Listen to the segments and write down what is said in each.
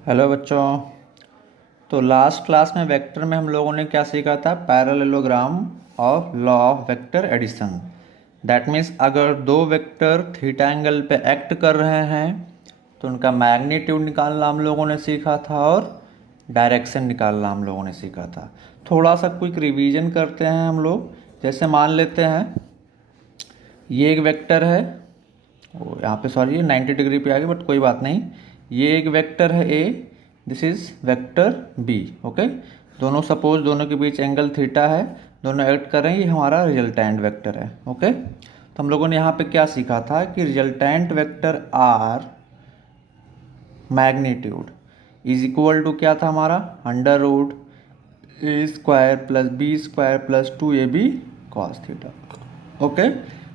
Hello बच्चों। तो last class में वेक्टर में हम लोगों ने क्या सीखा था? Parallelogram of law of vector addition. That means अगर दो वेक्टर थीटा एंगल पे एक्ट कर रहे हैं तो उनका मैग्नीट्यूड निकालना हम लोगों ने सीखा था और डायरेक्शन निकालना हम लोगों ने सीखा था। थोड़ा सा क्विक रिवीजन करते हैं हम लोग। जैसे मान लेते हैं ये एक वेक्टर है, यहाँ पे सॉरी ये 90 डिग्री पे आ गई बट कोई बात नहीं। ये एक वेक्टर है A, this is vector B. Okay, दोनों सपोज दोनों के बीच एंगल थीटा है, दोनों एक्ट कर रहे हैं, ये हमारा रिजल्टेंट वेक्टर है। ओके, तो हम लोगों ने यहाँ पे क्या सीखा था कि resultant vector R magnitude is equal to क्या था हमारा? अंडर रूट ए square plus B square plus 2ab cos theta. Okay,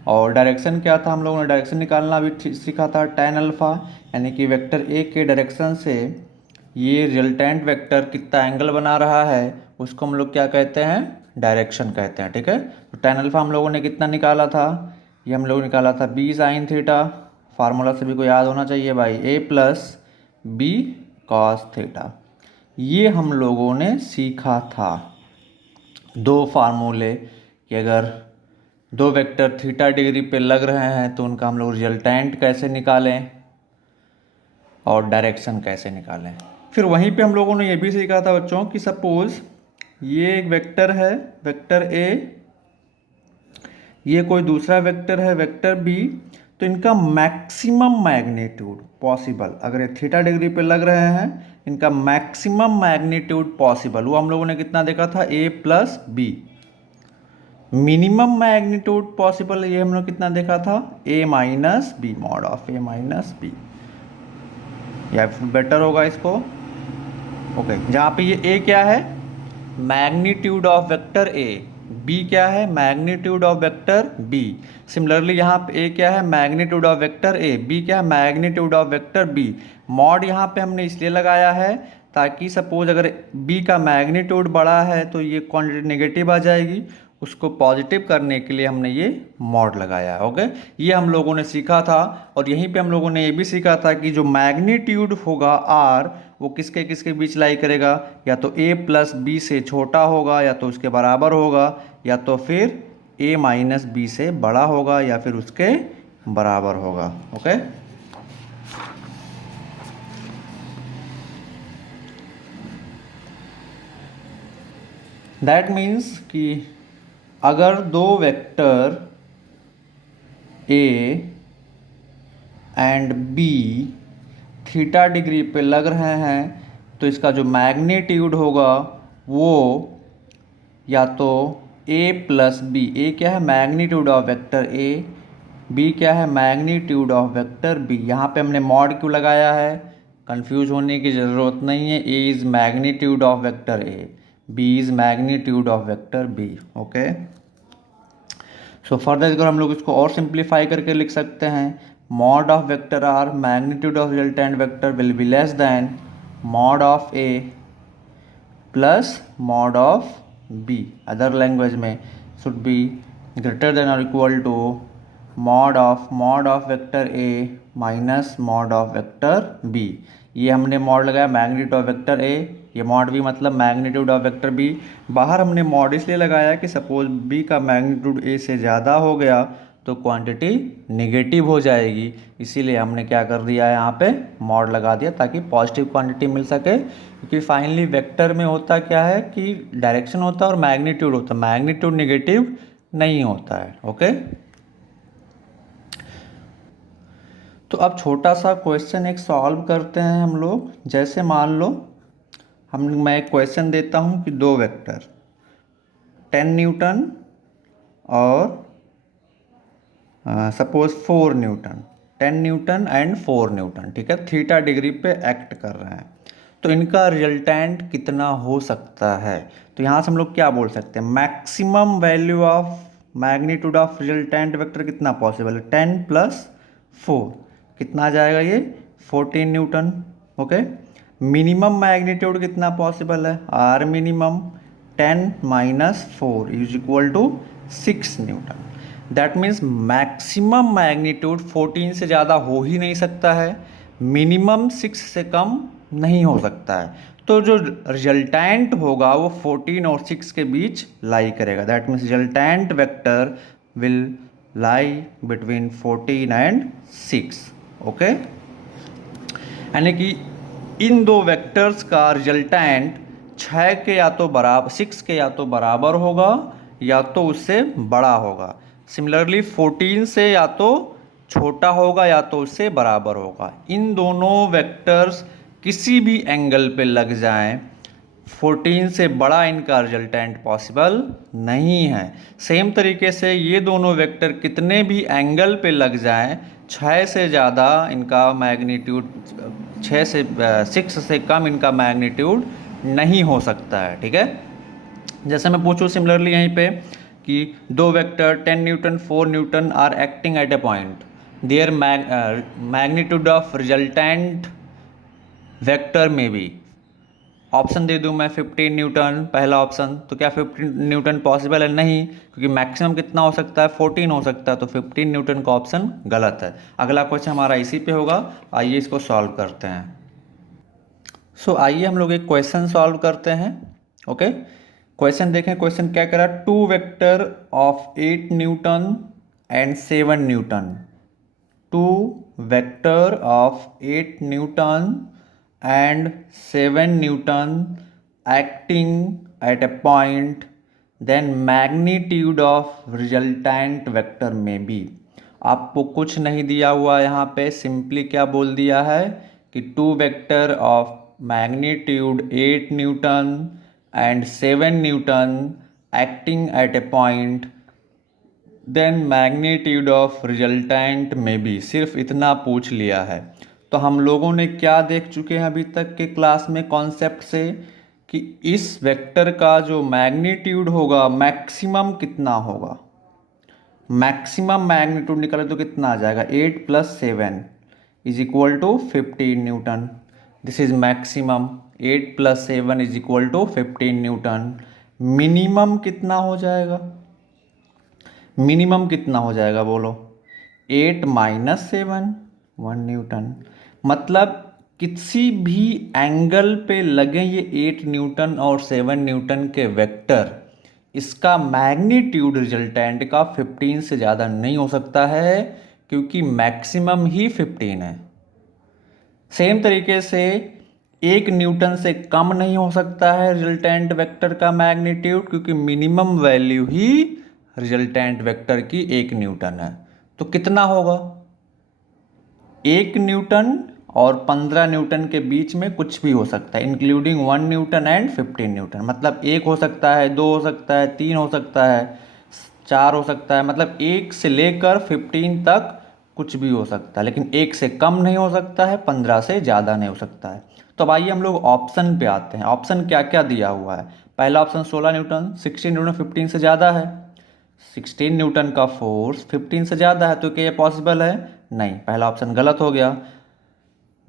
और डायरेक्शन क्या था? हम लोगों ने डायरेक्शन निकालना भी सीखा था, tan अल्फा, यानी कि वेक्टर ए के डायरेक्शन से ये रिजल्टेंट वेक्टर कितना एंगल बना रहा है उसको हम लोग क्या कहते हैं? डायरेक्शन कहते हैं। ठीक है, तो tan अल्फा हम लोगों ने कितना निकाला था? ये हम लोग निकाला था b साइन थीटा। फार्मूला सभी को याद होना चाहिए भाई, a plus B cos theta. ये हम लोगों ने सीखा था दो फार्मूले कि अगर दो वेक्टर थीटा डिग्री पे लग रहे हैं तो उनका हम लोग रिजल्टेंट कैसे निकालें और डायरेक्शन कैसे निकालें। फिर वहीं पे हम लोगों ने ये भी सीखा था बच्चों कि सपोज ये एक वेक्टर है, वेक्टर ए, ये कोई दूसरा वेक्टर है, वेक्टर बी, तो इनका मैक्सिमम मैग्नीट्यूड पॉसिबल, अगर ये थीटा डिग्री पे लग रहे हैं, इनका मैक्सिमम मैग्नीट्यूड पॉसिबल वो हम लोगों ने कितना देखा था? A plus B. Minimum magnitude possible ये हम लोग कितना देखा था? A minus B, mod of A minus B, या फिर बेटर होगा इसको। ओके, जहाँ पे ये ए क्या है? Magnitude of vector A, B क्या है? Magnitude of vector B. Similarly यहाँ पे ए क्या है? Magnitude of vector A, B क्या है? Magnitude of vector B. Mod यहाँ पे हमने इसलिए लगाया है ताकि सपोज अगर बी का मैग्नीट्यूड बड़ा है तो ये क्वांटिटी नेगेटिव आ जाएगी, उसको पॉजिटिव करने के लिए हमने ये मॉड लगाया है। ओके, ये हम लोगों ने सीखा था। और यहीं पे हम लोगों ने ये भी सीखा था कि जो मैग्नीट्यूड होगा आर वो किसके किसके बीच लाई करेगा? या तो a प्लस बी से छोटा होगा, या तो उसके बराबर होगा, या तो फिर a माइनस बी से बड़ा होगा, या फिर उसके बराबर होगा। ओके, दैट मीन्स कि अगर दो vector a and b theta degree पे लग रहे हैं तो इसका जो मैग्नीट्यूड होगा वो या तो a प्लस बी, ए क्या है? Magnitude of vector a, b क्या है? Magnitude of vector b। यहाँ पे हमने मॉड क्यों लगाया है? कंफ्यूज होने की ज़रूरत नहीं है, a is magnitude of vector a, b is magnitude of vector b। Okay, so further अगर हम लोग इसको और सिंप्लीफाई करके लिख सकते हैं, mod of vector R magnitude of resultant vector will be less than mod of A plus mod of B. Other language में शुड बी ग्रेटर देन और equal to mod of vector A minus mod of vector B. ये हमने mod लगाया magnitude of vector A, ये mod B मतलब magnitude of vector B. बाहर हमने mod इसलिए लगाया कि सपोज बी का मैग्नीट्यूड ए से ज़्यादा हो गया तो क्वांटिटी निगेटिव हो जाएगी, इसीलिए हमने क्या कर दिया है यहाँ पे मॉड लगा दिया ताकि पॉजिटिव क्वांटिटी मिल सके। क्योंकि फाइनली वेक्टर में होता क्या है कि डायरेक्शन होता है और मैग्नीट्यूड होता है, मैग्नीट्यूड निगेटिव नहीं होता है। ओके, तो अब छोटा सा क्वेश्चन एक सॉल्व करते हैं हम लोग। जैसे मान लो मैं एक क्वेश्चन देता हूँ कि दो वेक्टर 10 न्यूटन और suppose 4 Newton, 10 newton and 4 Newton, ठीक है, थीटा डिग्री पे एक्ट कर रहे हैं, तो इनका रिजल्टेंट कितना हो सकता है? तो यहाँ से हम लोग क्या बोल सकते हैं? Maximum value of magnitude of resultant vector कितना पॉसिबल है? 10 प्लस 4 कितना आ जाएगा? ये 14 न्यूटन। ओके, मिनिमम मैग्नीट्यूड कितना पॉसिबल है? R minimum 10 minus 4 is equal to 6 newton. That means maximum magnitude 14 से ज़्यादा हो ही नहीं सकता है। मिनिमम 6 से कम नहीं हो सकता है। तो जो रिजल्टेंट होगा वो 14 और 6 के बीच लाई करेगा। That means resultant vector will lie between 14 and 6। Okay, यानी कि इन दो वेक्टर्स का रिजल्टेंट 6 के या तो बराबर 6 के या तो बराबर होगा या तो उससे बड़ा होगा। सिमिलरली 14 से या तो छोटा होगा या तो उससे बराबर होगा। इन दोनों वेक्टर्स किसी भी एंगल पे लग जाएं, 14 से बड़ा इनका रिजल्टेंट पॉसिबल नहीं है। सेम तरीके से ये दोनों वेक्टर कितने भी एंगल पे लग जाएं, 6 से ज़्यादा इनका मैग्नीट्यूड 6 से कम इनका मैग्नीट्यूड नहीं हो सकता है। ठीक है, जैसे मैं पूछूं सिमिलरली यहीं पे कि दो vector 10 newton 4 newton are acting at a point, their magnitude of resultant vector में भी ऑप्शन दे दूं मैं 15 न्यूटन पहला ऑप्शन, तो क्या 15 न्यूटन पॉसिबल है? नहीं, क्योंकि मैक्सिमम कितना हो सकता है? 14 हो सकता है, तो 15 न्यूटन का ऑप्शन गलत है। अगला क्वेश्चन हमारा इसी पे होगा, आइए इसको सॉल्व करते हैं। आइए हम लोग एक क्वेश्चन सॉल्व करते हैं। ओके, क्वेश्चन देखें, क्वेश्चन क्या कह रहा है? 2 vector of 8 newton and 7 Newton, 2 vector of 8 Newton and 7 Newton acting at a point, then magnitude of resultant vector में भी। आपको कुछ नहीं दिया हुआ यहाँ पे, सिंपली क्या बोल दिया है कि 2 vector of magnitude 8 newton and 7 newton acting at a point, then magnitude of resultant में भी। सिर्फ इतना पूछ लिया है। तो हम लोगों ने क्या देख चुके हैं अभी तक के क्लास में कॉन्सेप्ट से कि इस वेक्टर का जो मैग्नीट्यूड होगा मैक्सिमम कितना होगा। मैक्सिमम मैग्नीट्यूड निकाले तो कितना आ जाएगा? 8 + 7 is equal to 15 newton. This is maximum. 8 + 7 is equal to 15 newton. Minimum कितना हो जाएगा? मिनिमम कितना हो जाएगा बोलो? 8 - 7 1 न्यूटन। मतलब किसी भी एंगल पे लगे ये 8 न्यूटन और 7 न्यूटन के वेक्टर, इसका मैग्नीट्यूड रिजल्टेंट का 15 से ज़्यादा नहीं हो सकता है, क्योंकि मैक्सिमम ही 15 है। सेम तरीके से 1 न्यूटन से कम नहीं हो सकता है रिजल्टेंट वेक्टर का मैग्नीट्यूड, क्योंकि मिनिमम वैल्यू ही रिजल्टेंट वेक्टर की 1 न्यूटन है। तो कितना होगा? 1 न्यूटन और 15 न्यूटन के बीच में कुछ भी हो सकता है, इंक्लूडिंग 1 न्यूटन एंड 15 न्यूटन। मतलब 1 हो सकता है, 2 हो सकता है, 3 हो सकता है, 4 हो सकता है। मतलब 1 से लेकर 15 तक कुछ भी हो सकता है, लेकिन 1 से कम नहीं हो सकता है, 15 से ज़्यादा नहीं हो सकता है। तो अब आइए हम लोग ऑप्शन पे आते हैं। ऑप्शन क्या क्या दिया हुआ है? पहला ऑप्शन 16 न्यूटन, 16 न्यूटन 15 से ज़्यादा है। 16 न्यूटन का फोर्स 15 से ज़्यादा है, तो क्या ये पॉसिबल है? नहीं, पहला ऑप्शन गलत हो गया।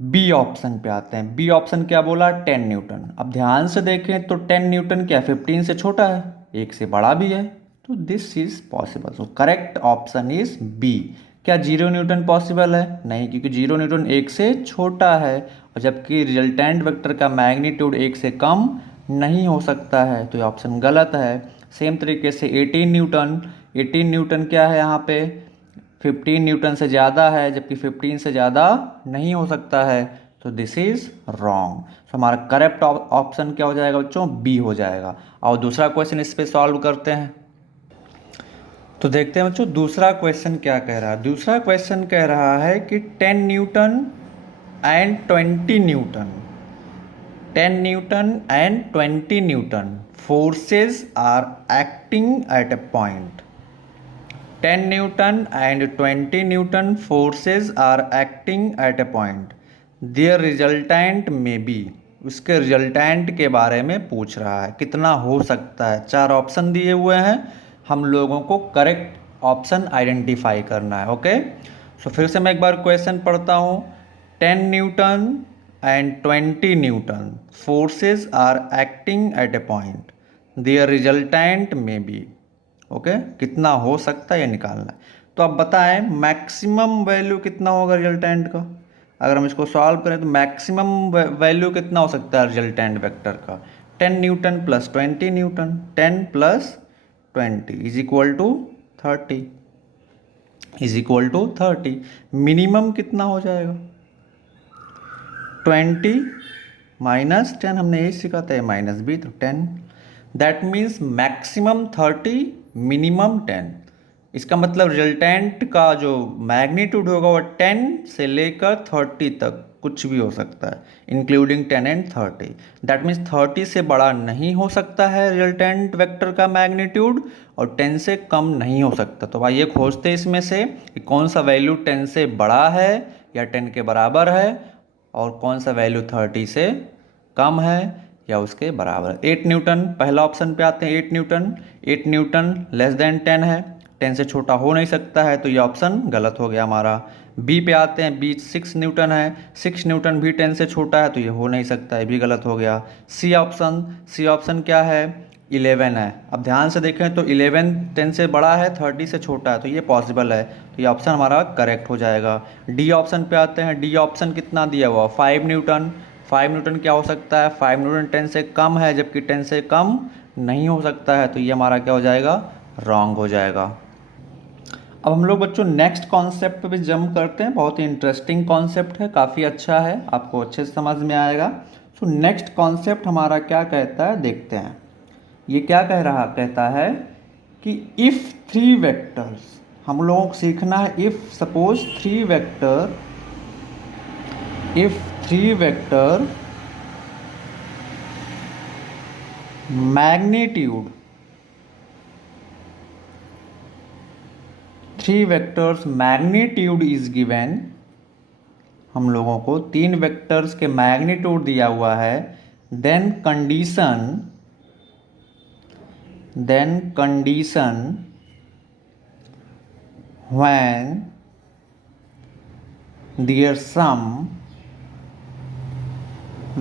बी ऑप्शन पे आते हैं। बी ऑप्शन क्या बोला? 10 न्यूटन। अब ध्यान से देखें तो 10 न्यूटन क्या 15 से छोटा है? 1 से बड़ा भी है, तो this is possible. So correct option is B. क्या 0 न्यूटन पॉसिबल है? नहीं, क्योंकि 0 न्यूटन 1 से छोटा है, और जबकि रिजल्टेंट वेक्टर का मैग्नीट्यूड 1 से कम नहीं हो सकता है, तो ये ऑप्शन गलत है। सेम तरीके से 18 न्यूटन, 18 न्यूटन क्या है यहाँ पे? 15 न्यूटन से ज़्यादा है, जबकि 15 से ज़्यादा नहीं हो सकता है, तो दिस इज रॉन्ग। तो हमारा करेक्ट ऑप्शन क्या हो जाएगा बच्चों? बी हो जाएगा। और दूसरा क्वेश्चन इस पे सॉल्व करते हैं। तो देखते हैं बच्चों दूसरा क्वेश्चन क्या कह रहा है। दूसरा क्वेश्चन कह रहा है कि 10 newton and 20 newton, 10 newton and 20 Newton forces are acting at a point. 10 Newton and 20 Newton forces are acting at a point. Their resultant may be. उसके रिजल्टेंट के बारे में पूछ रहा है, कितना हो सकता है। 4 ऑप्शन दिए हुए हैं, हम लोगों को करेक्ट ऑप्शन आइडेंटिफाई करना है। ओके, सो फिर से मैं एक बार क्वेश्चन पढ़ता हूँ। 10 newton and 20 newton forces are acting at a point, their resultant में बी। ओके, कितना हो सकता है ये निकालना है। तो आप बताएं मैक्सिमम वैल्यू कितना होगा रिजल्टेंट का? अगर हम इसको सॉल्व करें तो मैक्सिमम वैल्यू कितना हो सकता है रिजल्टेंट वेक्टर का, 10 newton plus 20 newton, 10 plus 20 is equal to 30, is equal to 30। Minimum कितना हो जाएगा, 20 माइनस 10, हमने यही सीखा था, माइनस भी तो 10, दैट मीन्स मैक्सिमम 30 मिनिमम 10। इसका मतलब रिजल्टेंट का जो मैग्नीट्यूड होगा वो 10 से लेकर 30 तक कुछ भी हो सकता है, इंक्लूडिंग 10 एंड 30। दैट मीन्स 30 से बड़ा नहीं हो सकता है रिजल्टेंट वेक्टर का मैग्नीट्यूड, और 10 से कम नहीं हो सकता। तो भाई ये खोजते इसमें से कि कौन सा वैल्यू 10 से बड़ा है या 10 के बराबर है, और कौन सा वैल्यू 30 से कम है या उसके बराबर। 8 न्यूटन, पहला ऑप्शन पे आते हैं, 8 न्यूटन। 8 न्यूटन लेस देन 10 है, 10 से छोटा हो नहीं सकता है, तो ये ऑप्शन गलत हो गया हमारा। बी पे आते हैं, बी 6 न्यूटन है, 6 न्यूटन भी 10 से छोटा है, तो ये हो नहीं सकता है, ये भी गलत हो गया। सी ऑप्शन, सी ऑप्शन क्या है, 11 है। अब ध्यान से देखें तो 11 10 से बड़ा है, 30 से छोटा है, तो ये पॉसिबल है, तो ये ऑप्शन हमारा करेक्ट हो जाएगा। डी ऑप्शन पे आते हैं, डी ऑप्शन कितना दिया हुआ, 5 न्यूटन। 5 न्यूटन क्या हो सकता है, 5 न्यूटन 10 से कम है, जबकि 10 से कम नहीं हो सकता है, तो ये हमारा क्या हो जाएगा, रॉन्ग हो जाएगा। अब हम लोग बच्चों नेक्स्ट कॉन्सेप्ट पे भी जंप करते हैं, बहुत ही इंटरेस्टिंग कॉन्सेप्ट है, काफ़ी अच्छा है, आपको अच्छे से समझ में आएगा। सो नेक्स्ट कॉन्सेप्ट हमारा क्या कहता है, देखते हैं। ये क्या कह रहा, कहता है कि इफ़ 3 वेक्टर्स, हम लोगों को सीखना है, if suppose 3 vector, if 3 vector magnitude, 3 vectors magnitude is given, हम लोगों को 3 वेक्टर्स के मैग्नीट्यूड दिया हुआ है, then condition when their sum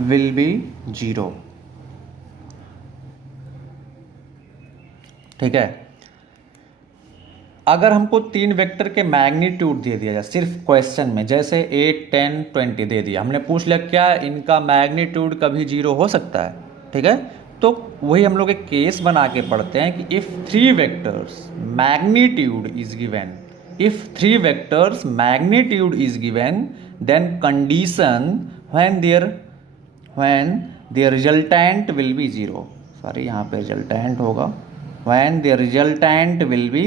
will be 0। ठीक है, अगर हमको 3 वेक्टर के मैग्नीट्यूड दे दिया जाए सिर्फ क्वेश्चन में, जैसे 8 10 20 दे दिया, हमने पूछ लिया क्या इनका मैग्नीट्यूड कभी 0 हो सकता है, ठीक है, तो वही हम लोग एक केस बना के पढ़ते हैं कि if 3 vectors magnitude is given, if 3 vectors magnitude is given, then condition when their resultant will be 0, sorry यहाँ पे रिजल्टेंट होगा, when their resultant will be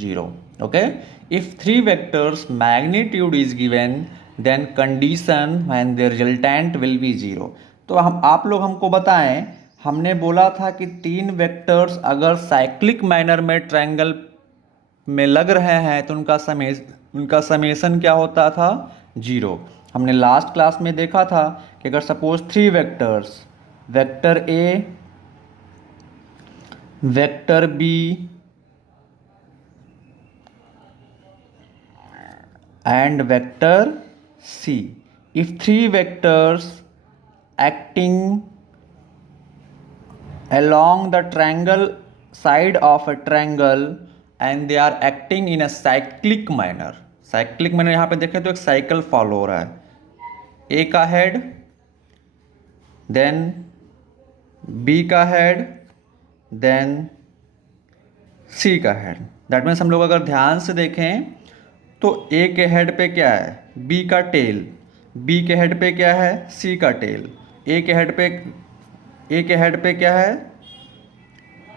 0। okay, if 3 vectors magnitude is given, then condition when their resultant will be 0। तो हम आप लोग हमको बताएं, हमने बोला था कि 3 वेक्टर्स अगर साइक्लिक मैनर में ट्रायंगल में लग रहे हैं तो उनका समेशन क्या होता था, 0। हमने लास्ट क्लास में देखा था कि अगर suppose 3 vectors, vector A, vector B and vector C, if 3 vectors acting along the triangle side of a triangle and they are acting in a cyclic manner, cyclic manner यहाँ पे देखें तो एक साइकिल फॉलो हो रहा है, ए का head, then B का हेड, देन सी का हेड। दैट मीन्स हम लोग अगर ध्यान से देखें तो ए के हेड पे क्या है, बी का टेल, बी के हेड पे क्या है, सी का टेल, ए के हेड पे क्या है,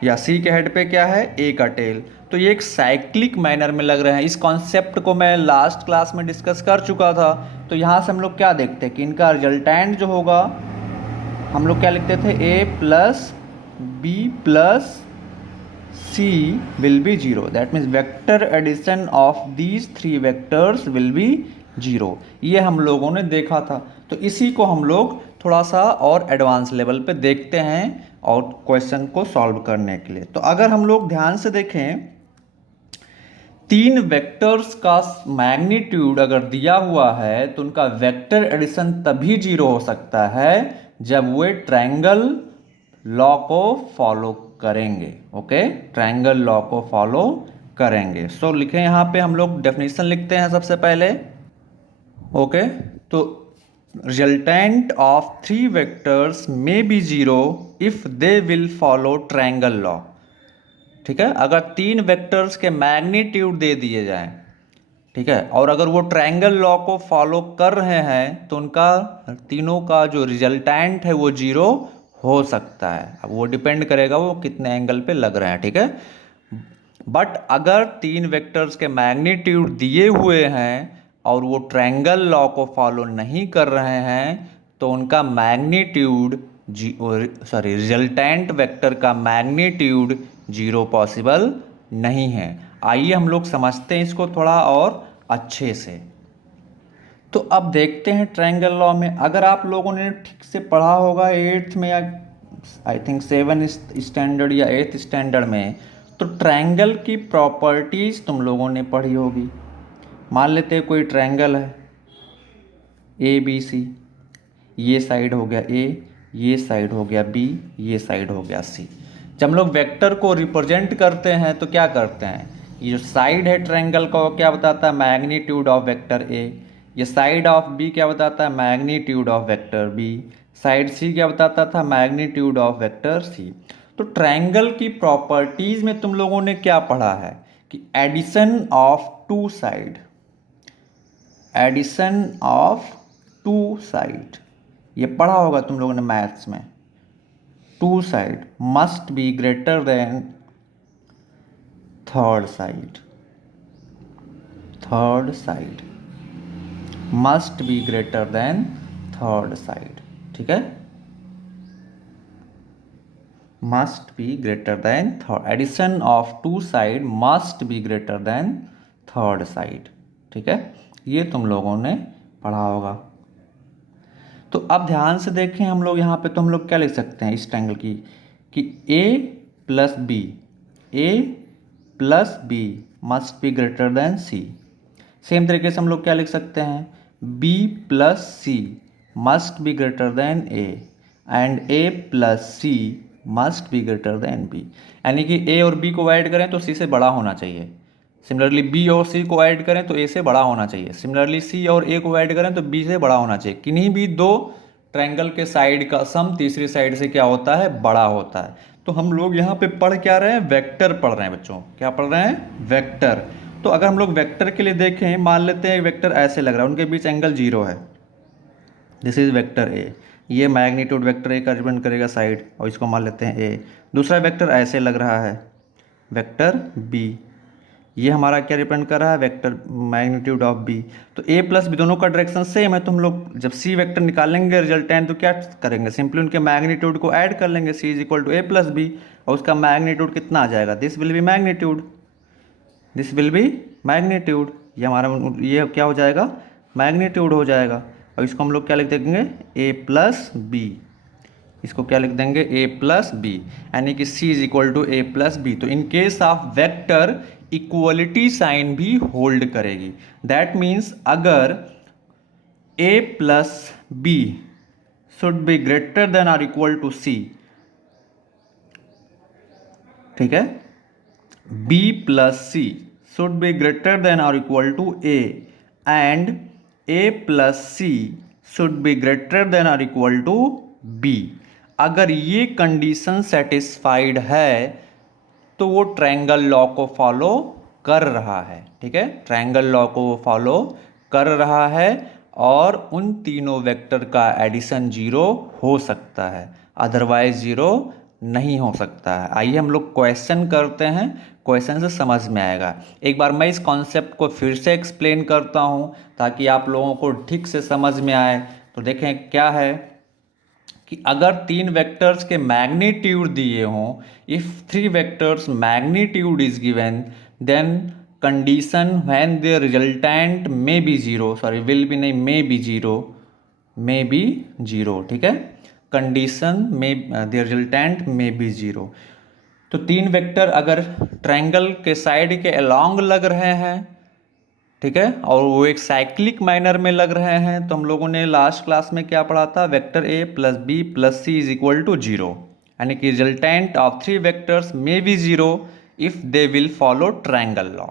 या सी के हेड पे क्या है, ए का टेल। तो ये एक साइक्लिक मैनर में लग रहे हैं। इस कॉन्सेप्ट को मैं लास्ट क्लास में डिस्कस कर चुका था। तो यहाँ से हम लोग क्या देखते हैं कि इनका रिजल्टेंट जो होगा, हम लोग क्या लिखते थे, A plus B plus C will be 0। That means vector addition of these 3 vectors will be 0। ये हम लोगों ने देखा था। तो इसी को हम लोग थोड़ा सा और एडवांस लेवल पे देखते हैं और क्वेश्चन को सॉल्व करने के लिए। तो अगर हम लोग ध्यान से देखें, 3 वेक्टर्स का मैग्नीट्यूड अगर दिया हुआ है तो उनका वेक्टर एडिशन तभी 0 हो सकता है जब वे ट्रायंगल लॉ को फॉलो करेंगे। ओके, ट्रायंगल लॉ को फॉलो करेंगे। सो लिखें यहाँ पे हम लोग डेफिनेशन लिखते हैं सबसे पहले। ओके, तो resultant of three vectors may be zero if they will follow triangle law. ठीक है, अगर तीन वेक्टर्स के मैग्नीट्यूड दे दिए जाएं, ठीक है, और अगर वो ट्रायंगल लॉ को फॉलो कर रहे हैं तो उनका तीनों का जो रिजल्टेंट है वो जीरो हो सकता है। अब वो डिपेंड करेगा वो कितने एंगल पे लग रहे हैं। ठीक है, बट अगर तीन वेक्टर्स के मैग्नीट्यूड दिए हुए हैं और वो ट्रायंगल लॉ को फॉलो नहीं कर रहे हैं तो उनका मैग्नीट्यूड रिजल्टेंट वेक्टर का मैग्नीट्यूड जीरो पॉसिबल नहीं है। आइए हम लोग समझते हैं इसको थोड़ा और अच्छे से। तो अब देखते हैं ट्रायंगल लॉ में, अगर आप लोगों ने ठीक से पढ़ा होगा एट्थ में या आई थिंक 7th स्टैंडर्ड या 8th स्टैंडर्ड में, तो ट्रायंगल की प्रॉपर्टीज़ तुम लोगों ने पढ़ी होगी। मान लेते हैं कोई ट्रायंगल है ए बी सी, ये साइड हो गया ए, ये साइड हो गया बी, ये साइड हो गया सी। जब हम लोग वेक्टर को रिप्रेजेंट करते हैं तो क्या करते हैं, ये जो साइड है ट्रायंगल का वो क्या बताता है, मैग्नीट्यूड ऑफ वेक्टर ए। ये साइड ऑफ बी क्या बताता है, magnitude of vector B. Side C क्या बताता था, मैग्नीट्यूड ऑफ वेक्टर सी। तो ट्रायंगल की प्रॉपर्टीज में तुम लोगों ने क्या पढ़ा है कि addition of two side, addition of two side, ये पढ़ा होगा तुम लोगों ने मैथ्स में। Two side must be greater than third side, third side must be greater than third side. ठीक है, must be greater than third, addition of two side must be greater than third side. ठीक है, ये तुम लोगों ने पढ़ा होगा। तो अब ध्यान से देखें हम लोग यहाँ पे, तो हम लोग क्या लिख सकते हैं इस ट्रायंगल की कि a plus b, a plus b must be greater than c. Same तरीके से हम लोग क्या लिख सकते हैं, b plus c must be greater than a and a plus c must be greater than b। यानी कि a और b को ऐड करें तो c से बड़ा होना चाहिए। सिमिलरली b और c को ऐड करें तो a से बड़ा होना चाहिए। सिमिलरली c और a को ऐड करें तो b से बड़ा होना चाहिए। किन्हीं भी दो ट्रायंगल के साइड का सम तीसरी साइड से क्या होता है, बड़ा होता है। तो हम लोग यहाँ पे पढ़ क्या रहे हैं, वेक्टर पढ़ रहे हैं बच्चों। क्या पढ़ रहे हैं, वेक्टर। तो अगर हम लोग वेक्टर के लिए देखें, मान लेते हैं वेक्टर ऐसे लग रहा है, उनके बीच एंगल जीरो है। दिस इज वेक्टर ए, ये मैग्नीट्यूड वेक्टर ए का रिप्रेजेंट करेगा साइड, और इसको मान लेते हैं ए। दूसरा वेक्टर ऐसे लग रहा है, वेक्टर बी, ये हमारा क्या रिप्रेजेंट कर रहा है, वेक्टर मैग्नीट्यूड ऑफ बी। तो ए प्लस बी दोनों का डायरेक्शन सेम है, तो हम लोग जब सी वेक्टर निकालेंगे रिजल्टेंट तो क्या करेंगे, सिंपली उनके मैग्नीट्यूड को ऐड कर लेंगे, C is equal to A plus B, और उसका मैग्नीट्यूड कितना आ जाएगा, this will be magnitude, this will be magnitude. ये हमारा ये क्या हो जाएगा, मैग्नीट्यूड हो जाएगा। और इसको हम लोग क्या लिख देंगे, ए प्लस बी, इसको क्या लिख देंगे, ए प्लस बी, यानी कि C is equal to A plus B. तो in case of vector equality sign भी होल्ड करेगी। दैट मीन्स अगर A plus B should be greater than और इक्वल टू सी, ठीक है, B plus C should be greater than और equal to A and A plus C should be greater than और equal to B. अगर ये condition satisfied है तो वो ट्रायंगल लॉ को फॉलो कर रहा है। ठीक है, ट्रायंगल लॉ को वो फॉलो कर रहा है और उन तीनों वेक्टर का एडिशन जीरो हो सकता है, अदरवाइज जीरो नहीं हो सकता है। आइए हम लोग क्वेश्चन करते हैं, क्वेश्चन से समझ में आएगा। एक बार मैं इस कॉन्सेप्ट को फिर से एक्सप्लेन करता हूँ ताकि आप लोगों को ठीक से समझ में आए। तो देखें क्या है कि अगर तीन वेक्टर्स के मैग्नीट्यूड दिए हों, if three vectors magnitude is given, then condition when the resultant may be zero, sorry will be नहीं, may be zero, may be zero. ठीक है, कंडीशन में the resultant may be zero. तो तीन vector अगर triangle के side के along लग रहे हैं, ठीक है, और वो एक साइक्लिक मैनर में लग रहे हैं, तो हम लोगों ने लास्ट क्लास में क्या पढ़ा था, vector a plus B plus c is equal to zero, यानी कि resultant of three vectors may be zero if they will follow triangle law.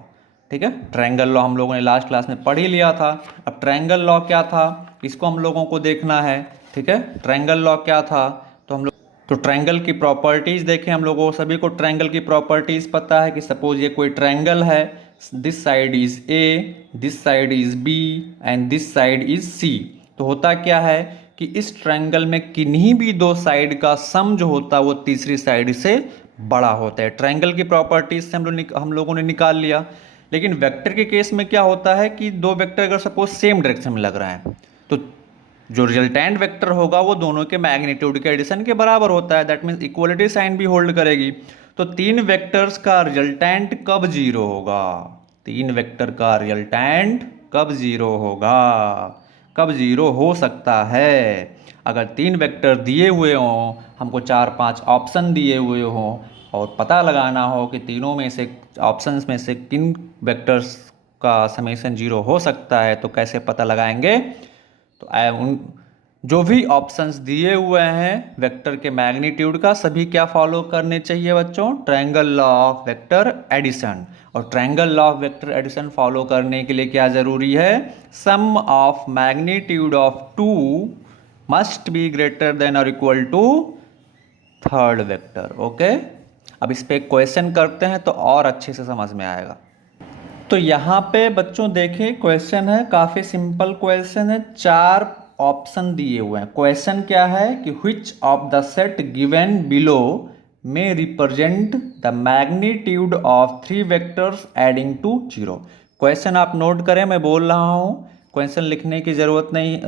ठीक है, ट्रायंगल लॉ हम लोगों ने लास्ट क्लास में पढ़ ही लिया था। अब ट्रायंगल लॉ क्या था इसको हम लोगों को देखना है, ठीक है। ट्रायंगल लॉ क्या था, तो हम लोग तो ट्रायंगल की प्रॉपर्टीज देखें। हम लोगों को सभी को ट्रायंगल की प्रॉपर्टीज पता है कि सपोज ये कोई ट्रायंगल है, this side is a, this side is b and this side is c. तो होता क्या है कि इस ट्रायंगल में किन्हीं भी दो साइड का सम जो होता है वो तीसरी साइड से बड़ा होता है। ट्रायंगल की प्रॉपर्टीज से हम लोगों ने निकाल लिया। लेकिन वेक्टर के केस में क्या होता है कि दो वेक्टर अगर सपोज सेम डायरेक्शन में लग रहा है तो जो रिजल्टेंट वेक्टर होगा वो दोनों के मैग्नीट्यूड के एडिशन के बराबर होता है। दैट मीन्स इक्वलिटी साइन भी होल्ड करेगी। तो तीन वेक्टर्स का रिजल्टेंट कब जीरो होगा, तीन वेक्टर का रिजल्टेंट कब जीरो होगा, कब जीरो हो सकता है, अगर तीन वेक्टर दिए हुए हों, हमको 4-5 ऑप्शन दिए हुए हों और पता लगाना हो कि तीनों में से ऑप्शंस में से किन वेक्टर्स का समेशन जीरो हो सकता है, तो कैसे पता लगाएंगे। तो उन जो भी ऑप्शंस दिए हुए हैं वेक्टर के मैग्नीट्यूड का, सभी क्या फॉलो करने चाहिए बच्चों, triangle law of vector addition. और triangle law of vector addition follow करने के लिए क्या जरूरी है, sum of magnitude of two must be greater than और equal to third vector. Okay, अब इस पे क्वेश्चन करते हैं तो और अच्छे से समझ में आएगा। तो यहाँ पे बच्चों देखिए क्वेश्चन है, काफ़ी सिंपल क्वेश्चन है, 4 ऑप्शन दिए हुए हैं। क्वेश्चन क्या है कि which of the set given below में represent the magnitude of 3 vectors adding to 0। Question आप नोट करें, मैं बोल रहा हूँ, क्वेश्चन लिखने की ज़रूरत नहीं,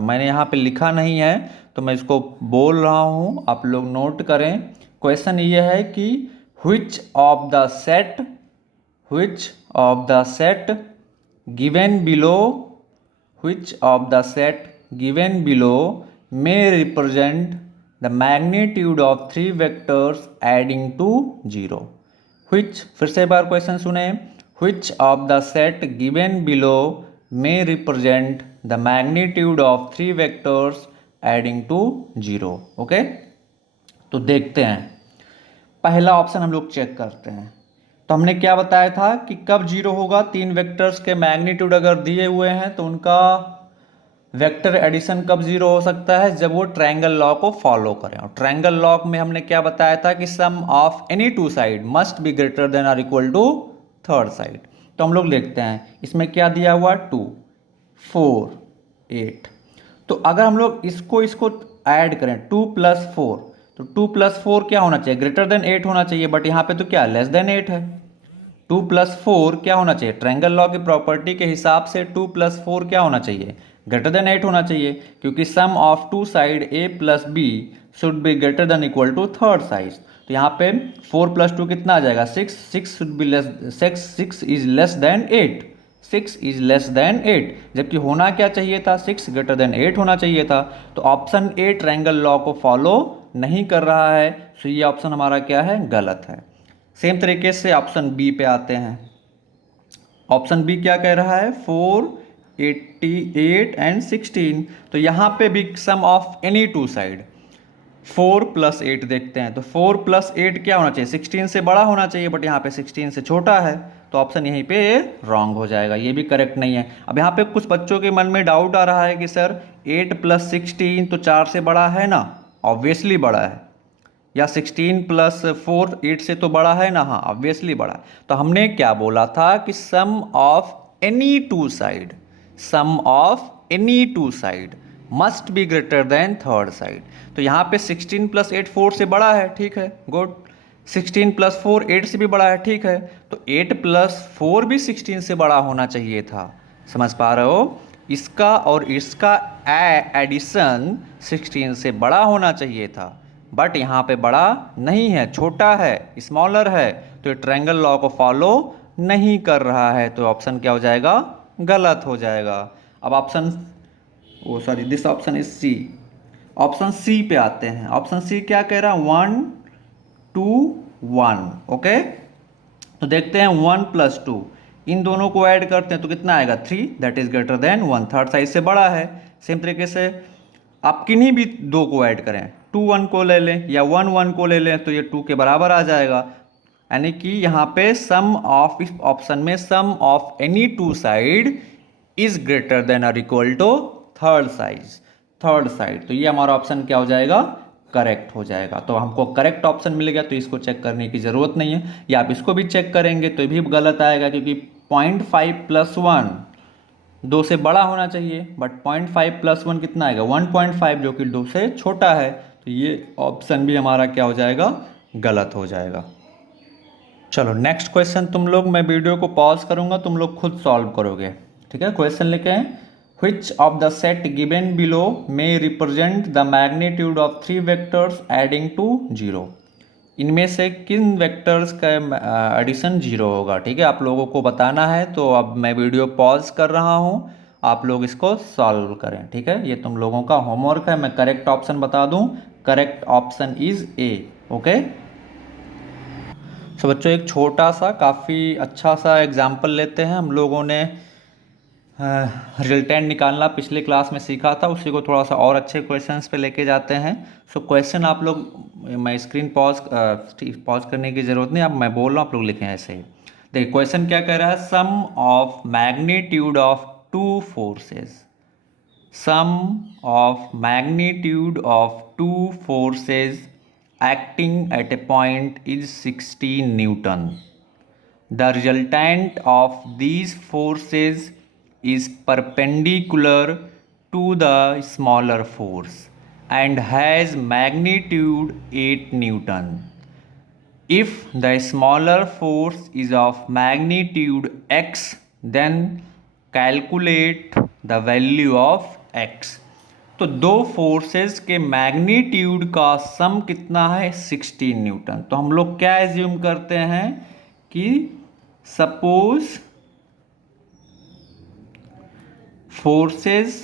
मैंने यहाँ पे लिखा नहीं है तो मैं इसको बोल रहा हूँ, आप लोग नोट करें। क्वेश्चन ये है कि which of the set which of the set given below which of the set given below may represent the magnitude of 3 vectors adding to 0। which, फिर से एक बार क्वेश्चन सुने, which of the set given below may represent the magnitude of 3 vectors adding to 0। Okay, तो देखते हैं, पहला option हम लोग चेक करते हैं। तो हमने क्या बताया था कि कब जीरो होगा, तीन वेक्टर्स के मैग्नीट्यूड अगर दिए हुए हैं तो उनका वेक्टर एडिशन कब जीरो हो सकता है, जब वो ट्रायंगल लॉ को फॉलो करें। और ट्रायंगल लॉ में हमने क्या बताया था कि sum of any two side must be greater than और इक्वल टू थर्ड साइड। तो हम लोग देखते हैं इसमें क्या दिया हुआ, 2, 4, 8। तो अगर हम लोग इसको ऐड करें 2 + 4, तो 2 + 4 क्या होना चाहिए, ग्रेटर देन 8 होना चाहिए, बट यहाँ पे तो क्या लेस देन 8 है। 2 + 4 क्या होना चाहिए, ट्रायंगल लॉ की प्रॉपर्टी के हिसाब से 2 + 4 क्या होना चाहिए, ग्रेटर देन 8 होना चाहिए, क्योंकि sum of two side a + b should be greater than equal to third side. तो यहाँ पे 4 + 2 कितना आ जाएगा, 6, 6 should be less, 6 is less than 8, 6 is less than 8, जबकि होना क्या चाहिए था, 6 ग्रेटर देन 8 होना चाहिए था। तो ऑप्शन ए ट्रायंगल लॉ को फॉलो नहीं कर रहा है, तो ये ऑप्शन हमारा क्या है, गलत है। सेम तरीके से ऑप्शन बी पे आते हैं। ऑप्शन बी क्या कह रहा है, 4, 88 एंड 16। तो यहाँ पे भी सम ऑफ एनी टू साइड 4 + 8 देखते हैं। तो 4 + 8 क्या होना चाहिए, 16 से बड़ा होना चाहिए, बट यहाँ पे 16 से छोटा है, तो ऑप्शन यहीं पे रॉन्ग हो जाएगा, ये भी करेक्ट नहीं है। अब यहाँ पे कुछ बच्चों के मन में डाउट आ रहा है कि सर 8 + 16 तो 4 से बड़ा है ना, ऑब्वियसली बड़ा है, या 16 + 4 8 से तो बड़ा है ना, हाँ ऑब्वियसली बड़ा है। तो हमने क्या बोला था कि sum of any two side, sum of any two side must be greater than third side. तो यहाँ पे 16 + 8 4 से बड़ा है, ठीक है, गुड। 16 + 4 8 से भी बड़ा है, ठीक है। तो 8 + 4 भी 16 से बड़ा होना चाहिए था, समझ पा रहे हो, इसका और इसका एडिशन 16 से बड़ा होना चाहिए था, बट यहाँ पे बड़ा नहीं है, छोटा है, स्मॉलर है, तो ये ट्रायंगल लॉ को फॉलो नहीं कर रहा है, तो ऑप्शन क्या हो जाएगा, गलत हो जाएगा। अब option this option is c. Option c पे आते हैं। ऑप्शन सी क्या कह रहा है, 1, 2, 1। ओके, तो देखते हैं 1 + 2, इन दोनों को ऐड करते हैं तो कितना आएगा, 3, that is greater then 1, third side से बड़ा है। सेम तरीके से आप किन्हीं भी दो को ऐड करें, 2 1 को ले लें या 1 1 को ले लें, तो ये 2 के बराबर आ जाएगा। यानी कि यहाँ पे सम ऑफ, इस ऑप्शन में sum of any two side is greater than और इक्वल टू थर्ड साइड। तो ये हमारा ऑप्शन क्या हो जाएगा, करेक्ट हो जाएगा। तो हमको करेक्ट ऑप्शन मिल गया, तो इसको चेक करने की ज़रूरत नहीं है। या आप इसको भी चेक करेंगे तो ये भी गलत आएगा, क्योंकि 0.5 + 1 2 से बड़ा होना चाहिए, बट 0.5 + 1 कितना आएगा, 1.5, जो कि 2 से छोटा है। तो ये ऑप्शन भी हमारा क्या हो जाएगा, गलत हो जाएगा। चलो नेक्स्ट क्वेश्चन तुम लोग, मैं वीडियो को पॉज करूंगा, तुम लोग खुद सॉल्व करोगे, ठीक है। क्वेश्चन लिखे हैं, which of the set given below may represent the magnitude of 3 vectors adding to 0। इनमें से किन वेक्टर्स का एडिशन 0 होगा, ठीक है। आप लोगों को बताना है, तो अब मैं वीडियो पॉज कर रहा हूँ, आप लोग इसको सॉल्व करें, ठीक है। ये तुम लोगों का होमवर्क है। मैं करेक्ट ऑप्शन बता दूँ, correct option is A. Okay, so बच्चों एक छोटा सा काफ़ी अच्छा सा एग्जाम्पल लेते हैं। हम लोगों ने रिजल्टेंट निकालना पिछले क्लास में सीखा था, उसी को थोड़ा सा और अच्छे क्वेश्चंस पे लेके जाते हैं। सो क्वेश्चन आप लोग, मैं स्क्रीन पॉज करने की ज़रूरत नहीं, अब मैं बोल रहा हूँ, आप लोग लिखें ऐसे ही। देखिए क्वेश्चन क्या कह रहा है, sum of magnitude of two forces, sum of magnitude of two forces acting at a point is 16 Newton. The resultant of these forces is perpendicular to the smaller force and has magnitude 8 Newton. If the smaller force is of magnitude x, then calculate the value of x. तो दो forces के magnitude का सम कितना है, 16 newton. तो हम लोग क्या एज्यूम करते हैं कि suppose forces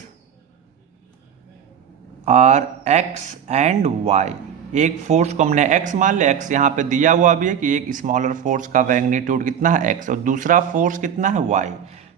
are x and y. एक फोर्स को हमने एक्स मान लिया, एक्स यहाँ पे दिया हुआ भी है कि एक स्मॉलर फोर्स का मैग्नीट्यूड कितना है एक्स, और दूसरा फोर्स कितना है वाई।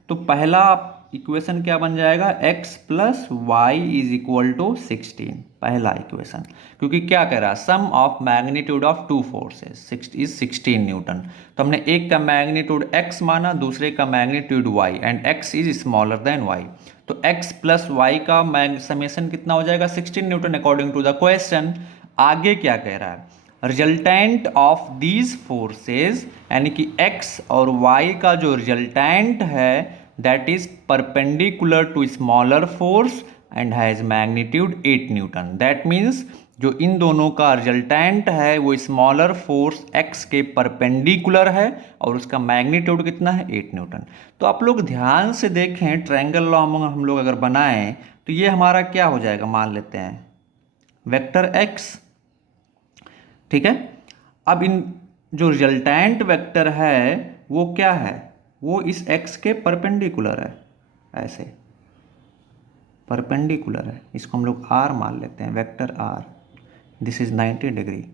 तो पहला इक्वेशन क्या बन जाएगा, x + y = 16, पहला इक्वेशन। क्योंकि क्या कह रहा है, sum of magnitude of two forces is 16 newton. तो हमने एक का मैग्नीट्यूड x माना, दूसरे का magnitude y, and x is smaller than y। तो x + y का समेशन कितना हो जाएगा, 16 newton according to the question. आगे क्या कह रहा है, रिजल्टेंट ऑफ दीज फोर्सेज, यानी कि x और y का जो रिजल्टेंट है that is perpendicular to smaller force and has magnitude 8 Newton। That means जो इन दोनों का रिजल्टेंट है वो स्मॉलर फोर्स x के परपेंडिकुलर है और उसका मैग्नीट्यूड कितना है, 8 न्यूटन। तो आप लोग ध्यान से देखें, ट्रायंगल लॉ हम लोग अगर बनाएं तो ये हमारा क्या हो जाएगा, मान लेते हैं वेक्टर x, ठीक है। अब इन जो रिजल्टेंट वेक्टर है वो क्या है, वो इस x के परपेंडिकुलर है, ऐसे परपेंडिकुलर है। इसको हम लोग r मान लेते हैं, vector r, this is 90 degree.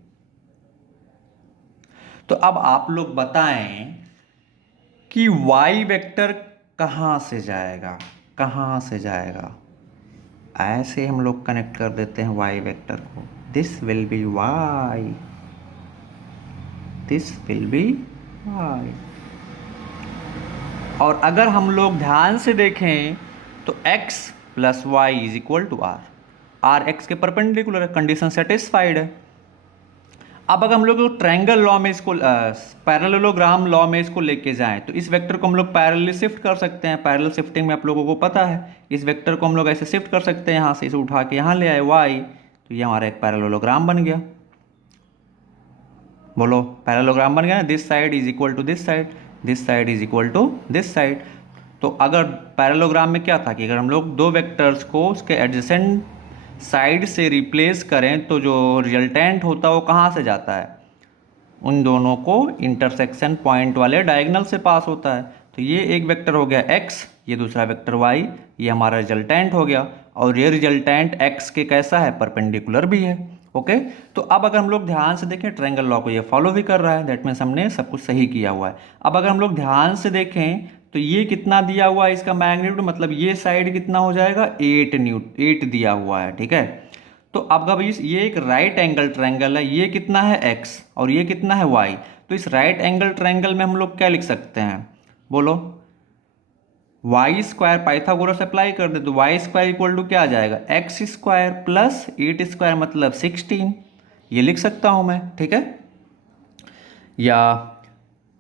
तो अब आप लोग बताएं कि y वेक्टर कहाँ से जाएगा, कहाँ से जाएगा। ऐसे हम लोग कनेक्ट कर देते हैं y वेक्टर को, this will B y, this will B y। और अगर हम लोग ध्यान से देखें तो x + y = r, r x के परपेंडिकुलर है, कंडीशन सेटिस्फाइड है। अब अगर हम लोग ट्रायंगल लॉ में इसको पैरेललोग्राम लॉ में इसको लेके जाएं तो इस वेक्टर को हम लोग पैरेलली शिफ्ट कर सकते हैं। पैरेलल शिफ्टिंग में आप लोगों को पता है, इस वेक्टर को हम लोग ऐसे शिफ्ट कर सकते हैं, यहाँ से इसे उठा के यहाँ ले आए y, तो ये हमारा एक पैरेललोग्राम बन गया। बोलो पैरेललोग्राम बन गया ना, this side is equal to this side, this side is equal to this side. तो अगर पैरेललोग्राम में क्या था कि अगर हम लोग दो वेक्टर्स को उसके एडजेसेंट साइड से रिप्लेस करें तो जो रिजल्टेंट होता है वो कहाँ से जाता है, उन दोनों को इंटरसेक्शन पॉइंट वाले डायगोनल से पास होता है। तो ये एक वेक्टर हो गया x, ये दूसरा वेक्टर y, ये हमारा रिजल्टेंट हो गया। और ये रिजल्टेंट x के कैसा है, परपेंडिकुलर भी है। ओके, तो अब अगर हम लोग ध्यान से देखें ट्रायंगल लॉ को ये फॉलो भी कर रहा है, दैट मीन्स हमने सब कुछ सही किया हुआ है। अब अगर हम लोग ध्यान से देखें तो ये कितना दिया हुआ है इसका मैग्नीट्यूड, मतलब ये साइड कितना हो जाएगा, 8 दिया हुआ है, ठीक है। तो अब जब ये एक राइट एंगल ट्रायंगल है, ये कितना है x और ये कितना है y, तो इस राइट एंगल ट्रायंगल में हम लोग क्या लिख सकते हैं, बोलो। वाई स्क्वायर पाइथागोरस अप्लाई कर दे तो वाई स्क्वायर इक्वल टू क्या आ जाएगा, एक्स स्क्वायर प्लस 8 स्क्वायर मतलब 16, ये लिख सकता हूँ मैं, ठीक है। या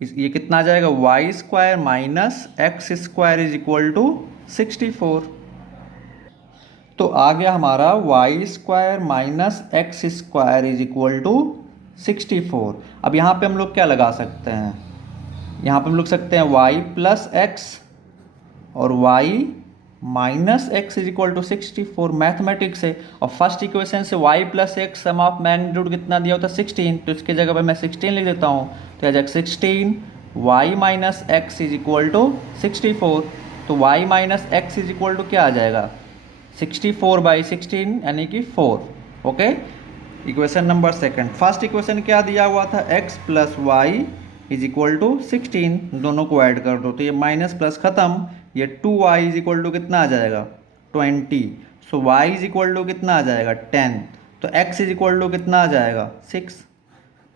ये कितना आ जाएगा, y square minus x square is equal to 64। तो आ गया हमारा y square minus x square is equal to 64। अब यहाँ पे हम लोग क्या लगा सकते हैं, यहाँ पे हम लोग सकते हैं वाई प्लस एक्स और y minus x is equal to 64 mathematics से। और फर्स्ट इक्वेशन से y plus x sum of magnitude कितना दिया होता है 16, तो इसकी जगह पे मैं 16 लिख देता हूँ। तो आ जाएगा 16 y minus x is equal to 64। तो y minus x is equal to क्या आ जाएगा, 64/16 यानी कि 4। Okay, equation number second. First equation क्या दिया हुआ था, x plus y is equal to 16, दोनों को ऐड कर दो तो ये माइनस प्लस खत्म, ये 2y इज इक्वल टू कितना आ जाएगा 20। सो y इज इक्वल टू कितना आ जाएगा 10, तो x इज इक्वल टू कितना आ जाएगा 6।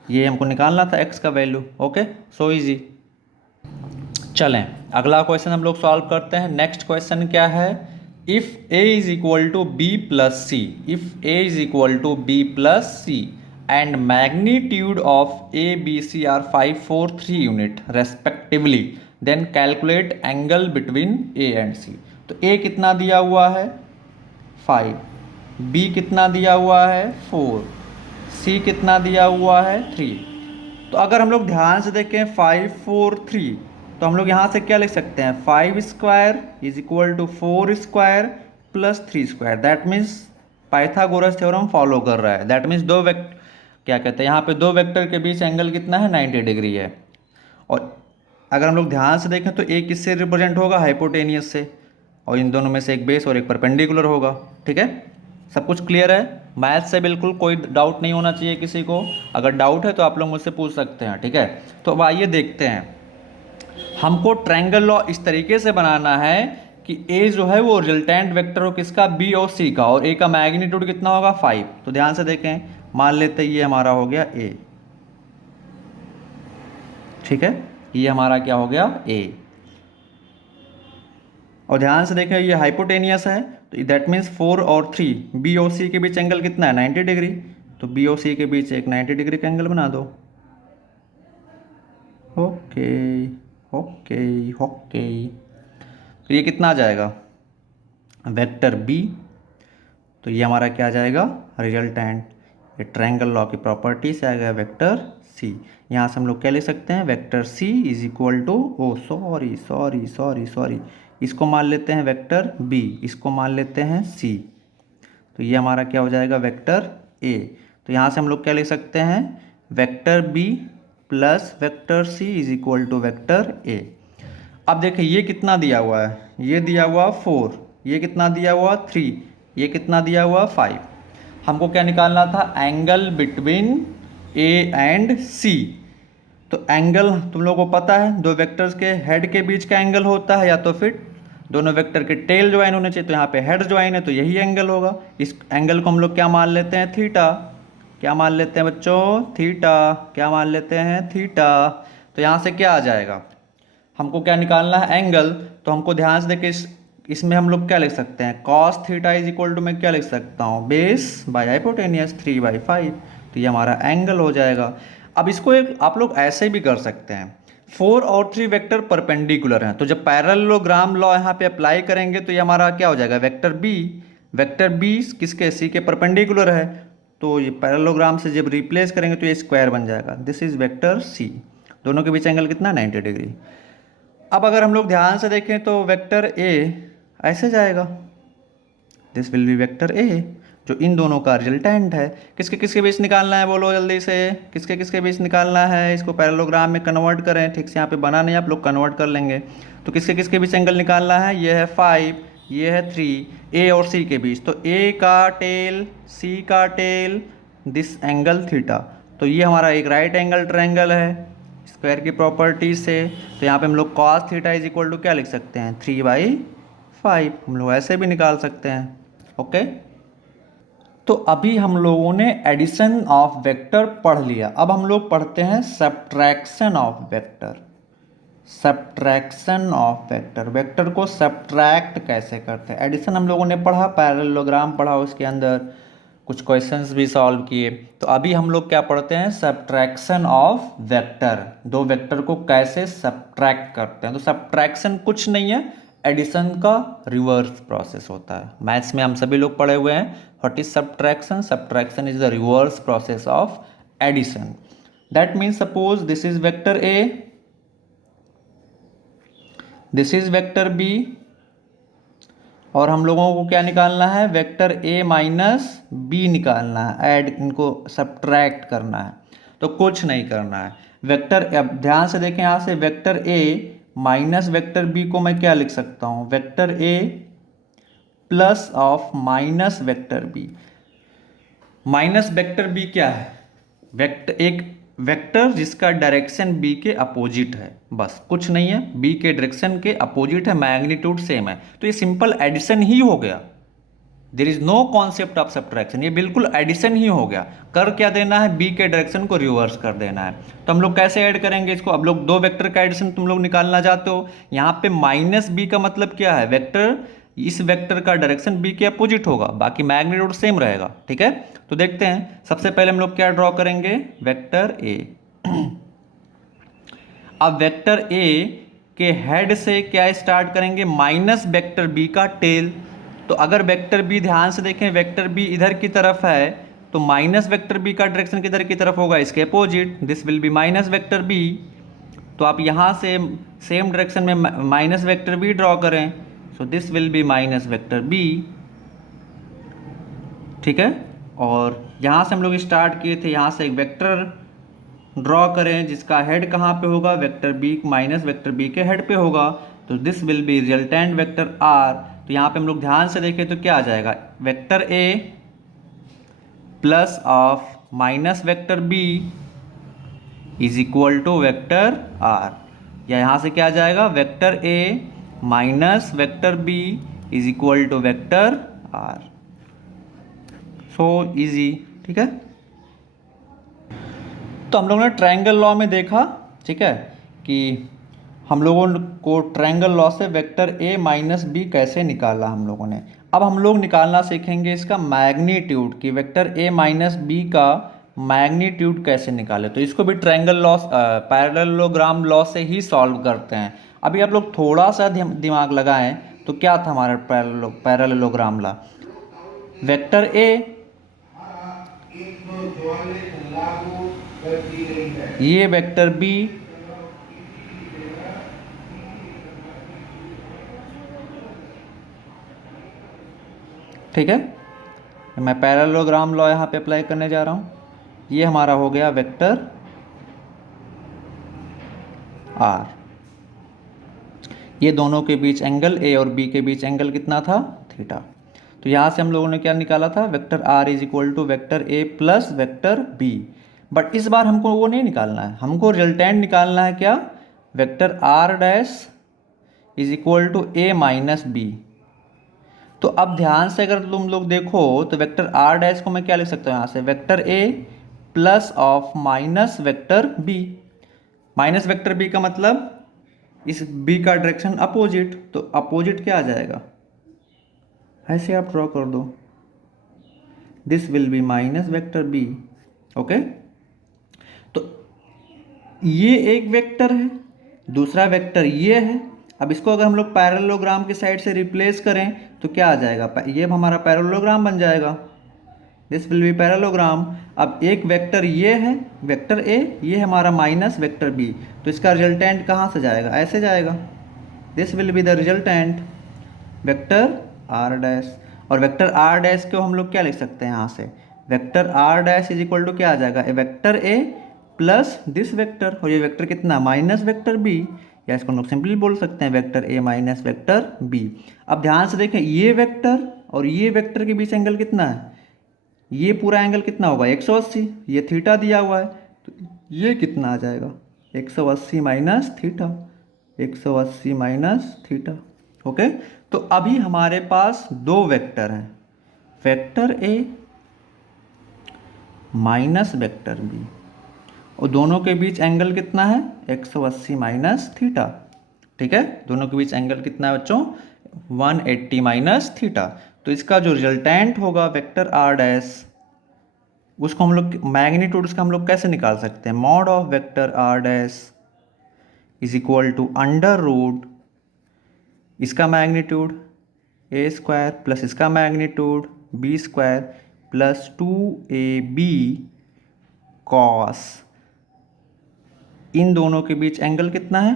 ये हमको निकालना था x का वैल्यू। Okay, so easy. चलें अगला क्वेश्चन हम लोग सॉल्व करते हैं। नेक्स्ट क्वेश्चन क्या है, if a is equal to b plus c, if a is equal to b plus c and magnitude of A, B, C are 5, 4, 3 unit respectively, then calculate angle between A and C। तो A कितना दिया हुआ है 5, B कितना दिया हुआ है 4, C कितना दिया हुआ है 3। तो अगर हम लोग ध्यान से देखें 5, 4, 3, तो हम लोग यहाँ से क्या लिख सकते हैं, 5 square is equal to 4 square plus 3 square. That means Pythagoras theorem follow कर रहा है। दैट मीन्स दो वेक्टर क्या कहते हैं, यहाँ पे दो वेक्टर के बीच एंगल कितना है 90 डिग्री है। और अगर हम लोग ध्यान से देखें तो एक किससे रिप्रेजेंट होगा, हाइपोटेनियस से, और इन दोनों में से एक बेस और एक परपेंडिकुलर होगा। ठीक है, सब कुछ क्लियर है, मैथ से बिल्कुल कोई डाउट नहीं होना चाहिए किसी को। अगर डाउट है तो आप लोग मुझसे पूछ सकते हैं। ठीक है, तो अब आइए देखते हैं। हमको ट्रायंगल लॉ इस तरीके से बनाना है कि ए जो है वो रिजल्टेंट वेक्टर हो किसका, बी और सी का, और ए का मैग्नीट्यूड कितना होगा 5। तो ध्यान से देखें, मान लेते हैं ये हमारा हो गया ए, ठीक है, ये हमारा क्या हो गया ए। और ध्यान से देखें ये हाइपोटेनियस है, तो दैट मीन्स 4 और 3, बी और सी के बीच एंगल कितना है 90 डिग्री। तो बी और सी के बीच एक 90 डिग्री का एंगल बना दो। ओके ओके ओके, तो ये कितना आ जाएगा वेक्टर बी, तो ये हमारा क्या आ जाएगा रिजल्टेंट। ये ट्रायंगल लॉ की प्रॉपर्टी से आ गया वेक्टर सी। यहाँ से हम लोग क्या ले सकते हैं, vector c is equal to, oh sorry sorry sorry sorry, इसको मान लेते हैं वेक्टर बी, इसको मान लेते हैं सी। तो ये हमारा क्या हो जाएगा वेक्टर ए। तो यहाँ से हम लोग क्या ले सकते हैं, vector b plus vector c is equal to vector a. अब देखिए ये कितना दिया हुआ है, ये दिया हुआ 4, ये कितना दिया हुआ 3, ये कितना दिया हुआ 5। हमको क्या निकालना था, एंगल बिटवीन ए एंड सी। तो एंगल तुम लोगों को पता है, दो वेक्टर्स के हेड के बीच का एंगल होता है, या तो फिर दोनों वेक्टर के टेल ज्वाइन होने चाहिए। तो यहाँ पे हेड ज्वाइन है तो यही एंगल होगा। इस एंगल को हम लोग क्या मान लेते हैं, थीटा। क्या मान लेते हैं बच्चों, थीटा। क्या मान लेते हैं, थीटा। तो यहाँ से क्या आ जाएगा, हमको क्या निकालना है एंगल। तो हमको ध्यान से देखिए इसमें हम लोग क्या लिख सकते हैं, cos theta is equal to मैं क्या लिख सकता हूँ, बेस बाय हाइपोटेनियस 3/5। तो ये हमारा एंगल हो जाएगा। अब इसको एक आप लोग ऐसे भी कर सकते हैं, 4 और 3 वेक्टर परपेंडिकुलर हैं, तो जब पैरेललोग्राम लॉ यहाँ पे अप्लाई करेंगे तो ये हमारा क्या हो जाएगा वेक्टर बी। वेक्टर बी किसके, सी के परपेंडिकुलर है, तो ये पैरेललोग्राम से जब रिप्लेस करेंगे तो ये स्क्वायर बन जाएगा। This is vector c. दोनों के बीच एंगल कितना 90 डिग्री। अब अगर हम लोग ध्यान से देखें तो वेक्टर ए ऐसे जाएगा, this will B vector A, जो इन दोनों का रिजल्टेंट है। किसके किसके बीच निकालना है बोलो जल्दी से, किसके किसके बीच निकालना है। इसको पैरेललोग्राम में कन्वर्ट करें, ठीक से यहाँ पे बना नहीं, आप लोग कन्वर्ट कर लेंगे। तो किसके किसके बीच एंगल निकालना है, ये है 5, ये है 3, ए और सी के बीच। तो ए का टेल, सी का टेल, दिस एंगल थीटा। तो ये हमारा एक राइट एंगल ट्रायंगल है स्क्वायर की प्रॉपर्टी से। तो यहाँ पे हम लोग cos theta is equal to क्या लिख सकते हैं, 3/5। हम लोग ऐसे भी निकाल सकते हैं। ओके, तो अभी हम लोगों ने एडिशन ऑफ वेक्टर पढ़ लिया। अब हम लोग पढ़ते हैं subtraction of vector. Subtraction of vector, vector को सब्ट्रैक्ट कैसे करते हैं। एडिशन हम लोगों ने पढ़ा, पैरेललोग्राम पढ़ा, उसके अंदर कुछ क्वेश्चंस भी सॉल्व किए। तो अभी हम लोग क्या पढ़ते हैं, सब्ट्रैक्शन ऑफ वेक्टर, दो वेक्टर को कैसे सब्ट्रैक्ट करते हैं। तो सब्ट्रैक्शन कुछ नहीं है, एडिशन का रिवर्स प्रोसेस होता है। मैथ्स में हम सभी लोग पढ़े हुए हैं what is subtraction. Subtraction is the reverse process of addition. That means suppose this is vector a, this is vector b, और हम लोगों को क्या निकालना है, वेक्टर ए माइनस बी निकालना है, ऐड, इनको सब्ट्रैक्ट करना है। तो कुछ नहीं करना है, वेक्टर, अब ध्यान से देखें यहाँ से, वेक्टर ए माइनस वेक्टर बी को मैं क्या लिख सकता हूँ, vector a plus of minus vector b. Minus vector b क्या है, वेक्टर, एक वेक्टर जिसका डायरेक्शन बी के अपोजिट है, बस कुछ नहीं है, बी के डायरेक्शन के अपोजिट है, मैग्नीट्यूड सेम है, तो ये सिंपल एडिशन ही हो गया। There is no concept of subtraction, ये बिल्कुल एडिशन ही हो गया। कर क्या देना है, बी के डायरेक्शन को रिवर्स कर देना है। तो हम लोग कैसे ऐड करेंगे इसको, अब लोग दो वेक्टर का एडिशन तुम लोग निकालना चाहते हो, यहाँ पे माइनस बी का मतलब क्या है, वेक्टर, इस वेक्टर का डायरेक्शन बी के अपोजिट होगा, बाकी मैग्नीट्यूड सेम रहेगा, ठीक है। तो देखते हैं, सबसे पहले हम लोग क्या ड्रॉ करेंगे, वेक्टर ए। अब वेक्टर ए के हेड से क्या स्टार्ट करेंगे, माइनस वेक्टर बी का टेल। तो अगर वेक्टर बी, ध्यान से देखें, वेक्टर बी इधर की तरफ है, तो माइनस वेक्टर बी का डायरेक्शन किधर की तरफ होगा, इसके opposite, this will be minus vector b. तो आप यहाँ से सेम डायरेक्शन में माइनस वेक्टर बी ड्रॉ करें, so this will be minus vector b, ठीक है। और यहाँ से हम लोग स्टार्ट किए थे, यहाँ से एक वेक्टर ड्रॉ करें जिसका हेड कहाँ पे होगा, vector b minus vector b के हेड पे होगा, तो this will be resultant vector r. तो यहाँ पे हम लोग ध्यान से देखें तो क्या आ जाएगा, vector a plus of minus vector b is equal to vector r, या यहाँ से क्या आ जाएगा, vector A minus vector b is equal to vector r. So easy, ठीक है। तो हम लोगों ने ट्रायंगल लॉ में देखा, ठीक है, कि हम लोगों को ट्रायंगल लॉ से वेक्टर ए माइनस बी कैसे निकाला हम लोगों ने। अब हम लोग निकालना सीखेंगे इसका मैग्नीट्यूड, कि वेक्टर ए माइनस बी का मैग्नीट्यूड कैसे निकाले। तो इसको भी ट्रायंगल लॉ, पैरेललोग्राम लॉ से ही सॉल्व करते हैं। अभी आप लोग थोड़ा सा दिमाग लगाएं तो क्या था हमारा पैरेललोग्राम लॉ, वेक्टर ए, ये वेक्टर बी, ठीक है। मैं पैरेललोग्राम लॉ यहाँ पे अप्लाई करने जा रहा हूँ, ये हमारा हो गया वेक्टर आर। ये दोनों के बीच एंगल, ए और बी के बीच एंगल कितना था, थीटा। तो यहाँ से हम लोगों ने क्या निकाला था, vector r is equal to vector a plus vector b. But इस बार हमको वो नहीं निकालना है, हमको रिजल्टेंट निकालना है, क्या, vector are dash is equal to a minus B. तो अब ध्यान से अगर तुम लोग देखो तो वेक्टर आर डैश को मैं क्या लिख सकता हूँ, यहाँ से vector a plus of minus vector b. Minus vector b का मतलब इस बी का डायरेक्शन अपोजिट, तो अपोजिट क्या आ जाएगा, ऐसे आप ड्रॉ कर दो, this will be minus vector B, okay. तो ये एक वेक्टर है, दूसरा वेक्टर ये है। अब इसको अगर हम लोग पैरेललोग्राम की साइड से रिप्लेस करें तो क्या आ जाएगा, ये हमारा पैरेललोग्राम बन जाएगा, दिस विल बी पैरेललोग्राम। अब एक वेक्टर ये है, वेक्टर ए, ये हमारा माइनस वेक्टर बी, तो इसका रिजल्टेंट कहाँ से जाएगा, ऐसे जाएगा, this will be the resultant vector are dash. और वेक्टर आर डैश को हम लोग क्या लिख सकते हैं, यहाँ से vector are dash is equal to क्या आ जाएगा, vector a plus this vector, और ये वेक्टर कितना, माइनस वेक्टर बी, या इसको हम लोग सिंपली बोल सकते हैं वेक्टर ए माइनस वेक्टर बी। अब ध्यान से देखें, ये वेक्टर और ये वेक्टर के बीच एंगल कितना है, ये पूरा एंगल कितना होगा, 180, ये थीटा दिया हुआ है, तो ये कितना आ जाएगा, 180 minus theta, 180 minus theta, okay. तो अभी हमारे पास दो वेक्टर हैं, वेक्टर ए माइनस वेक्टर बी, और दोनों के बीच एंगल कितना है 180 माइनस थीटा। ठीक है, दोनों के बीच एंगल कितना है बच्चों 180 माइनस थीटा। तो इसका जो रिजल्टेंट होगा वेक्टर आर डैश, उसको हम लोग मैग्नीट्यूड उसका हम लोग कैसे निकाल सकते हैं, mod of vector are dash is equal to under root इसका मैग्नीट्यूड ए स्क्वायर प्लस इसका magnitude B square plus 2ab cos, इन दोनों के बीच एंगल कितना है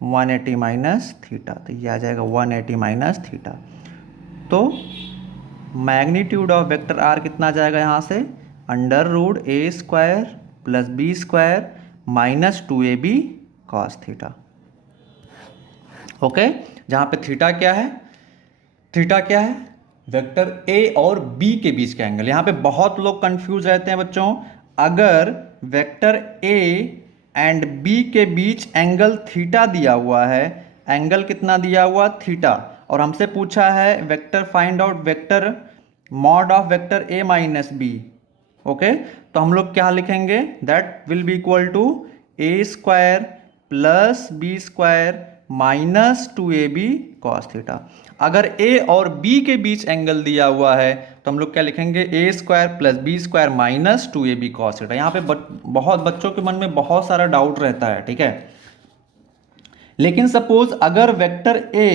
180 माइनस थीटा। तो ये आ जाएगा 180 माइनस थीटा। तो मैग्नीट्यूड ऑफ वेक्टर आर कितना जाएगा यहाँ से, अंडर रूट ए square plus B square minus 2ab cos theta. Okay, जहाँ पे थीटा क्या है, थीटा क्या है वेक्टर ए और बी के बीच का एंगल। यहाँ पे बहुत लोग कंफ्यूज रहते हैं बच्चों, अगर वेक्टर ए एंड बी के बीच एंगल थीटा दिया हुआ है, एंगल कितना दिया हुआ थीटा, और हमसे पूछा है vector find out vector mod of vector A minus b. Okay, तो हम लोग क्या लिखेंगे, that will be equal to A square plus B square minus 2ab cos theta. अगर ए और बी के बीच एंगल दिया हुआ है तो हम लोग क्या लिखेंगे, A square plus B square minus 2ab cos theta. यहाँ पे बहुत बच्चों के मन में बहुत सारा डाउट रहता है, ठीक है। लेकिन सपोज अगर vector a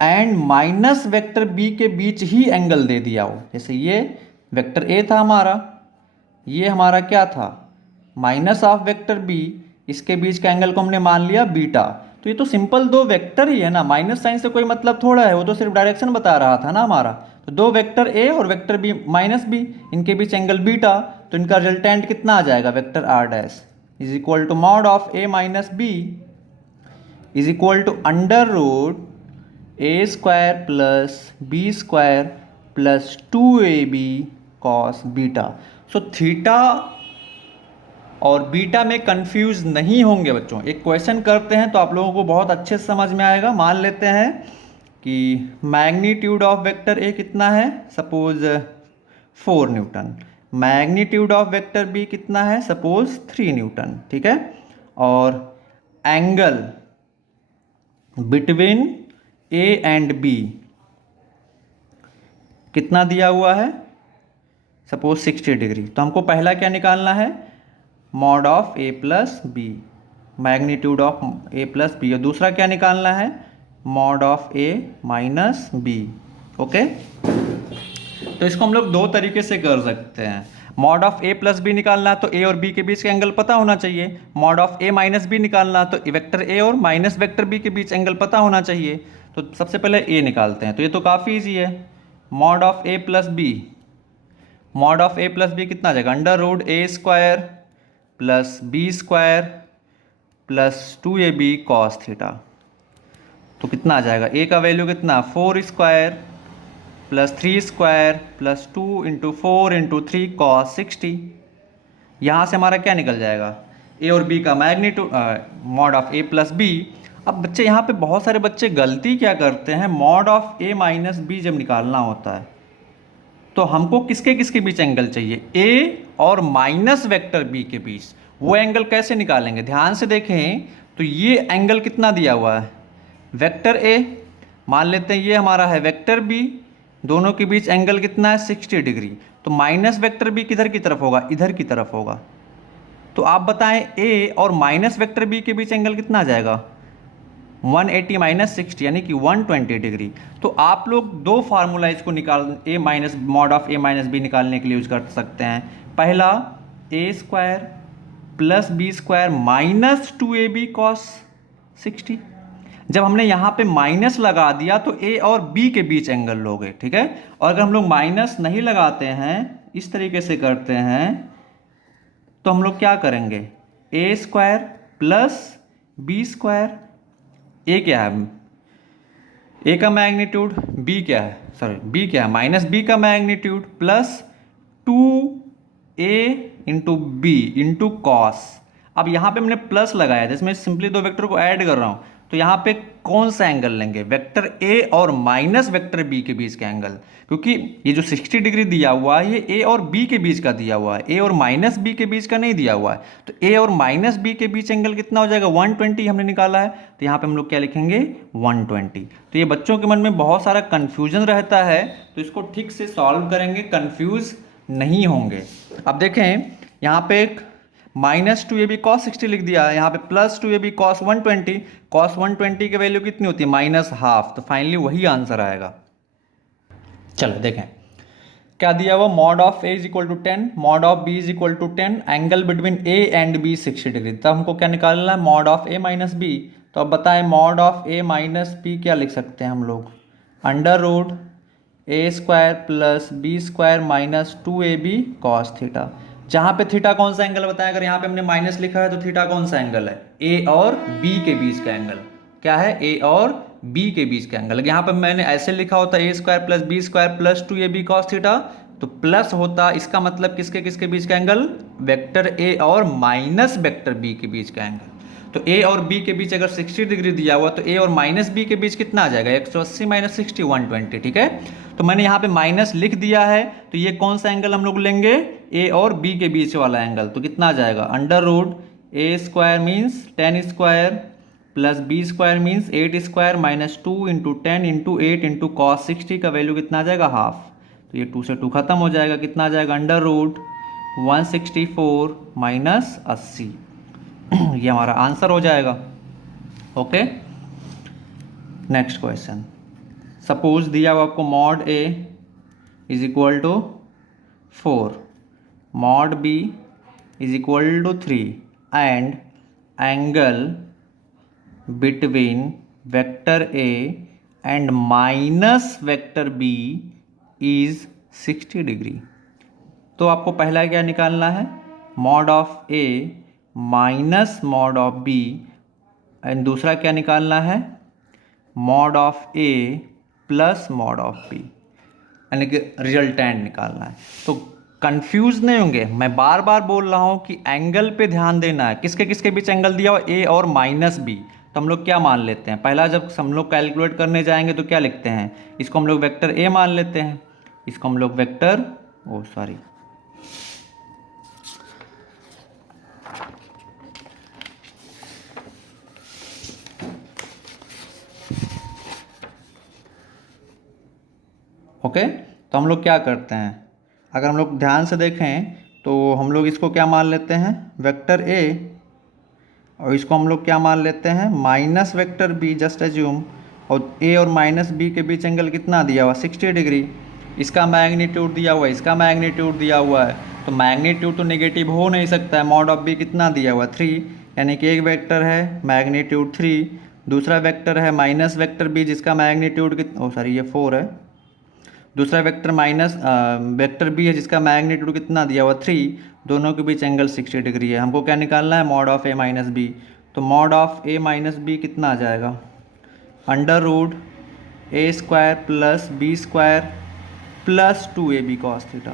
and minus vector b के बीच ही एंगल दे दिया हो, जैसे ये वेक्टर ए था हमारा, ये हमारा क्या था माइनस ऑफ वेक्टर बी, इसके बीच का एंगल को हमने मान लिया बीटा। तो ये तो सिंपल दो वेक्टर ही है ना, माइनस साइन से कोई मतलब थोड़ा है, वो तो सिर्फ डायरेक्शन बता रहा था ना हमारा। तो दो वेक्टर ए और वेक्टर बी माइनस बी, इनके बीच एंगल बीटा, तो इनका रिजल्टेंट कितना आ जाएगा vector are dash is equal to mod of A minus b is equal to under root A square plus B square plus 2ab cos beta. So theta और beta में confuse नहीं होंगे बच्चों। एक क्वेश्चन करते हैं तो आप लोगों को बहुत अच्छे से समझ में आएगा। मान लेते हैं कि मैग्नीट्यूड ऑफ वेक्टर ए कितना है, suppose 4 newton, magnitude of vector b कितना है, सपोज 3 न्यूटन, ठीक है। और angle between a and b कितना दिया हुआ है, सपोज 60 डिग्री। तो हमको पहला क्या निकालना है, mod of A plus b, magnitude of A plus B, और दूसरा क्या निकालना है, mod of A minus b. Okay, तो इसको हम लोग दो तरीके से कर सकते हैं। Mod of A plus b निकालना तो ए और बी के बीच का एंगल पता होना चाहिए, mod of A minus b निकालना तो वेक्टर ए और माइनस वेक्टर बी के बीच एंगल पता होना चाहिए। तो सबसे पहले ए निकालते हैं, तो ये तो काफ़ी ईजी है। Mod of A plus B, mod of A plus B कितना आ जाएगा, अंडर रूट ए square plus B square plus 2ab cos theta. तो कितना आ जाएगा, ए का वैल्यू कितना 4 square plus 3 square plus 2 into 4 into 3 cos 60। यहाँ से हमारा क्या निकल जाएगा, ए और बी का magnitude mod of A plus b. अब बच्चे यहाँ पे बहुत सारे बच्चे गलती क्या करते हैं, mod of A minus b जब निकालना होता है तो हमको किसके किसके बीच एंगल चाहिए, ए और माइनस वेक्टर बी के बीच। वो एंगल कैसे निकालेंगे, ध्यान से देखें तो ये एंगल कितना दिया हुआ है, वेक्टर ए मान लेते हैं, ये हमारा है वेक्टर बी, दोनों के बीच एंगल कितना है 60 डिग्री। तो माइनस वेक्टर बी किधर की तरफ होगा, इधर की तरफ होगा। तो आप बताएं ए और माइनस वेक्टर बी के बीच एंगल कितना आ जाएगा, 180 माइनस 60 यानी कि 120 डिग्री। तो आप लोग दो फार्मूला इसको निकाल A minus mod of A minus B निकालने के लिए यूज कर सकते हैं। पहला A square plus B square minus 2ab cos 60। जब हमने यहाँ पे माइनस लगा दिया तो ए और बी के बीच एंगल लोगे, ठीक है। और अगर हम लोग माइनस नहीं लगाते हैं, इस तरीके से करते हैं, तो हम लोग क्या करेंगे, ए स्क्वायर प्लस बी स्क्वायर, ए क्या है, ए का मैग्नीट्यूड, बी क्या है, सॉरी बी क्या है माइनस बी का magnitude plus 2a into b into cos. अब यहाँ पे हमने प्लस लगाया, जिसमें सिंपली दो वेक्टर को ऐड कर रहा हूँ, तो यहाँ पे कौन सा एंगल लेंगे, वेक्टर ए और माइनस वेक्टर बी के बीच का एंगल, क्योंकि ये जो 60 डिग्री दिया हुआ है ये ए और बी के बीच का दिया हुआ है, ए और माइनस बी के बीच का नहीं दिया हुआ है। तो ए और माइनस बी के बीच एंगल कितना हो जाएगा, 120 हमने निकाला है, तो यहाँ पे हम लोग क्या लिखेंगे 120। तो ये बच्चों के मन में बहुत सारा कन्फ्यूजन रहता है, तो इसको ठीक से सॉल्व करेंगे, कन्फ्यूज नहीं होंगे। अब देखें यहाँ पे एक -2ab cos 60 लिख दिया है, यहाँ पे +2ab cos 120, cos 120 की वैल्यू कितनी होती है -1/2, तो फाइनली वही आंसर आएगा। चलो देखें क्या दिया हुआ, mod of a is equal to 10, mod of b is equal to 10, angle between a and b 60 degree. तब हमको क्या निकालना है, mod of a minus B. तो अब बताएं mod of a minus b क्या लिख सकते हैं हम लोग, √a² plus b² minus 2ab cos theta. जहाँ पे थीटा कौन सा एंगल बताया, अगर यहाँ पे हमने माइनस लिखा है तो थीटा कौन सा एंगल है, ए और बी के बीच का एंगल। क्या है, ए और बी के बीच का एंगल। यहाँ पे मैंने ऐसे लिखा होता a² plus b² plus 2ab cos theta, तो प्लस होता, इसका मतलब किसके किसके बीच का एंगल, वेक्टर ए और माइनस वेक्टर बी के बीच का एंगल। तो ए और बी के बीच अगर 60 डिग्री दिया हुआ तो ए और माइनस बी के बीच कितना आ जाएगा, 180 माइनस 60 120। ठीक है, तो मैंने यहाँ पे माइनस लिख दिया है, तो ये कौन सा एंगल हम लोग लेंगे, ए और बी के बीच वाला एंगल। तो कितना आ जाएगा, √a² means 10² plus b² means 8² minus 2 into 10 into 8 into cos 60 का वैल्यू कितना आ जाएगा, हाफ। तो ये 2 से 2 खत्म हो जाएगा, कितना आ जाएगा, √164 माइनस 80। ये हमारा आंसर हो जाएगा। Okay, next question. सपोज दिया हुआ आपको mod a is equal to 4, mod b is equal to 3 and angle between vector a and minus vector b is 60 degree. तो आपको पहला क्या निकालना है, mod of a minus mod of b, and दूसरा क्या निकालना है, mod of a plus mod of b, यानी कि रिजल्टेंट निकालना है। तो कंफ्यूज नहीं होंगे, मैं बार बार बोल रहा हूँ कि एंगल पे ध्यान देना है, किसके किसके बीच एंगल दिया हो, a और माइनस b। तो हम लोग क्या मान लेते हैं, पहला जब हम लोग कैलकुलेट करने जाएंगे तो क्या लिखते हैं, इसको हम लोग वेक्टर a मान लेते हैं, इसको हम लोग वेक्टर ओके। तो हम लोग क्या करते हैं, अगर हम लोग ध्यान से देखें तो हम लोग इसको क्या मान लेते हैं, वेक्टर a, और इसको हम लोग क्या मान लेते हैं, minus vector b, just assume. और a और माइनस b के बीच एंगल कितना दिया हुआ, 60 डिग्री। इसका मैग्नीट्यूड दिया हुआ है, इसका मैग्नीट्यूड दिया हुआ है, तो मैग्नीट्यूड तो नेगेटिव हो नहीं सकता है। मॉड ऑफ b कितना दिया हुआ, 3, यानी कि एक वेक्टर है मैग्नीट्यूड 3, दूसरा वेक्टर है माइनस वेक्टर b जिसका मैग्नीट्यूड ये 4 है, दूसरा वेक्टर माइनस वेक्टर बी है जिसका मैग्नीट्यूड कितना दिया हुआ 3, दोनों के बीच एंगल 60 डिग्री है। हमको क्या निकालना है, mod of a minus B. तो mod of a minus B कितना आ जाएगा, √a² plus b² plus 2ab cos theta.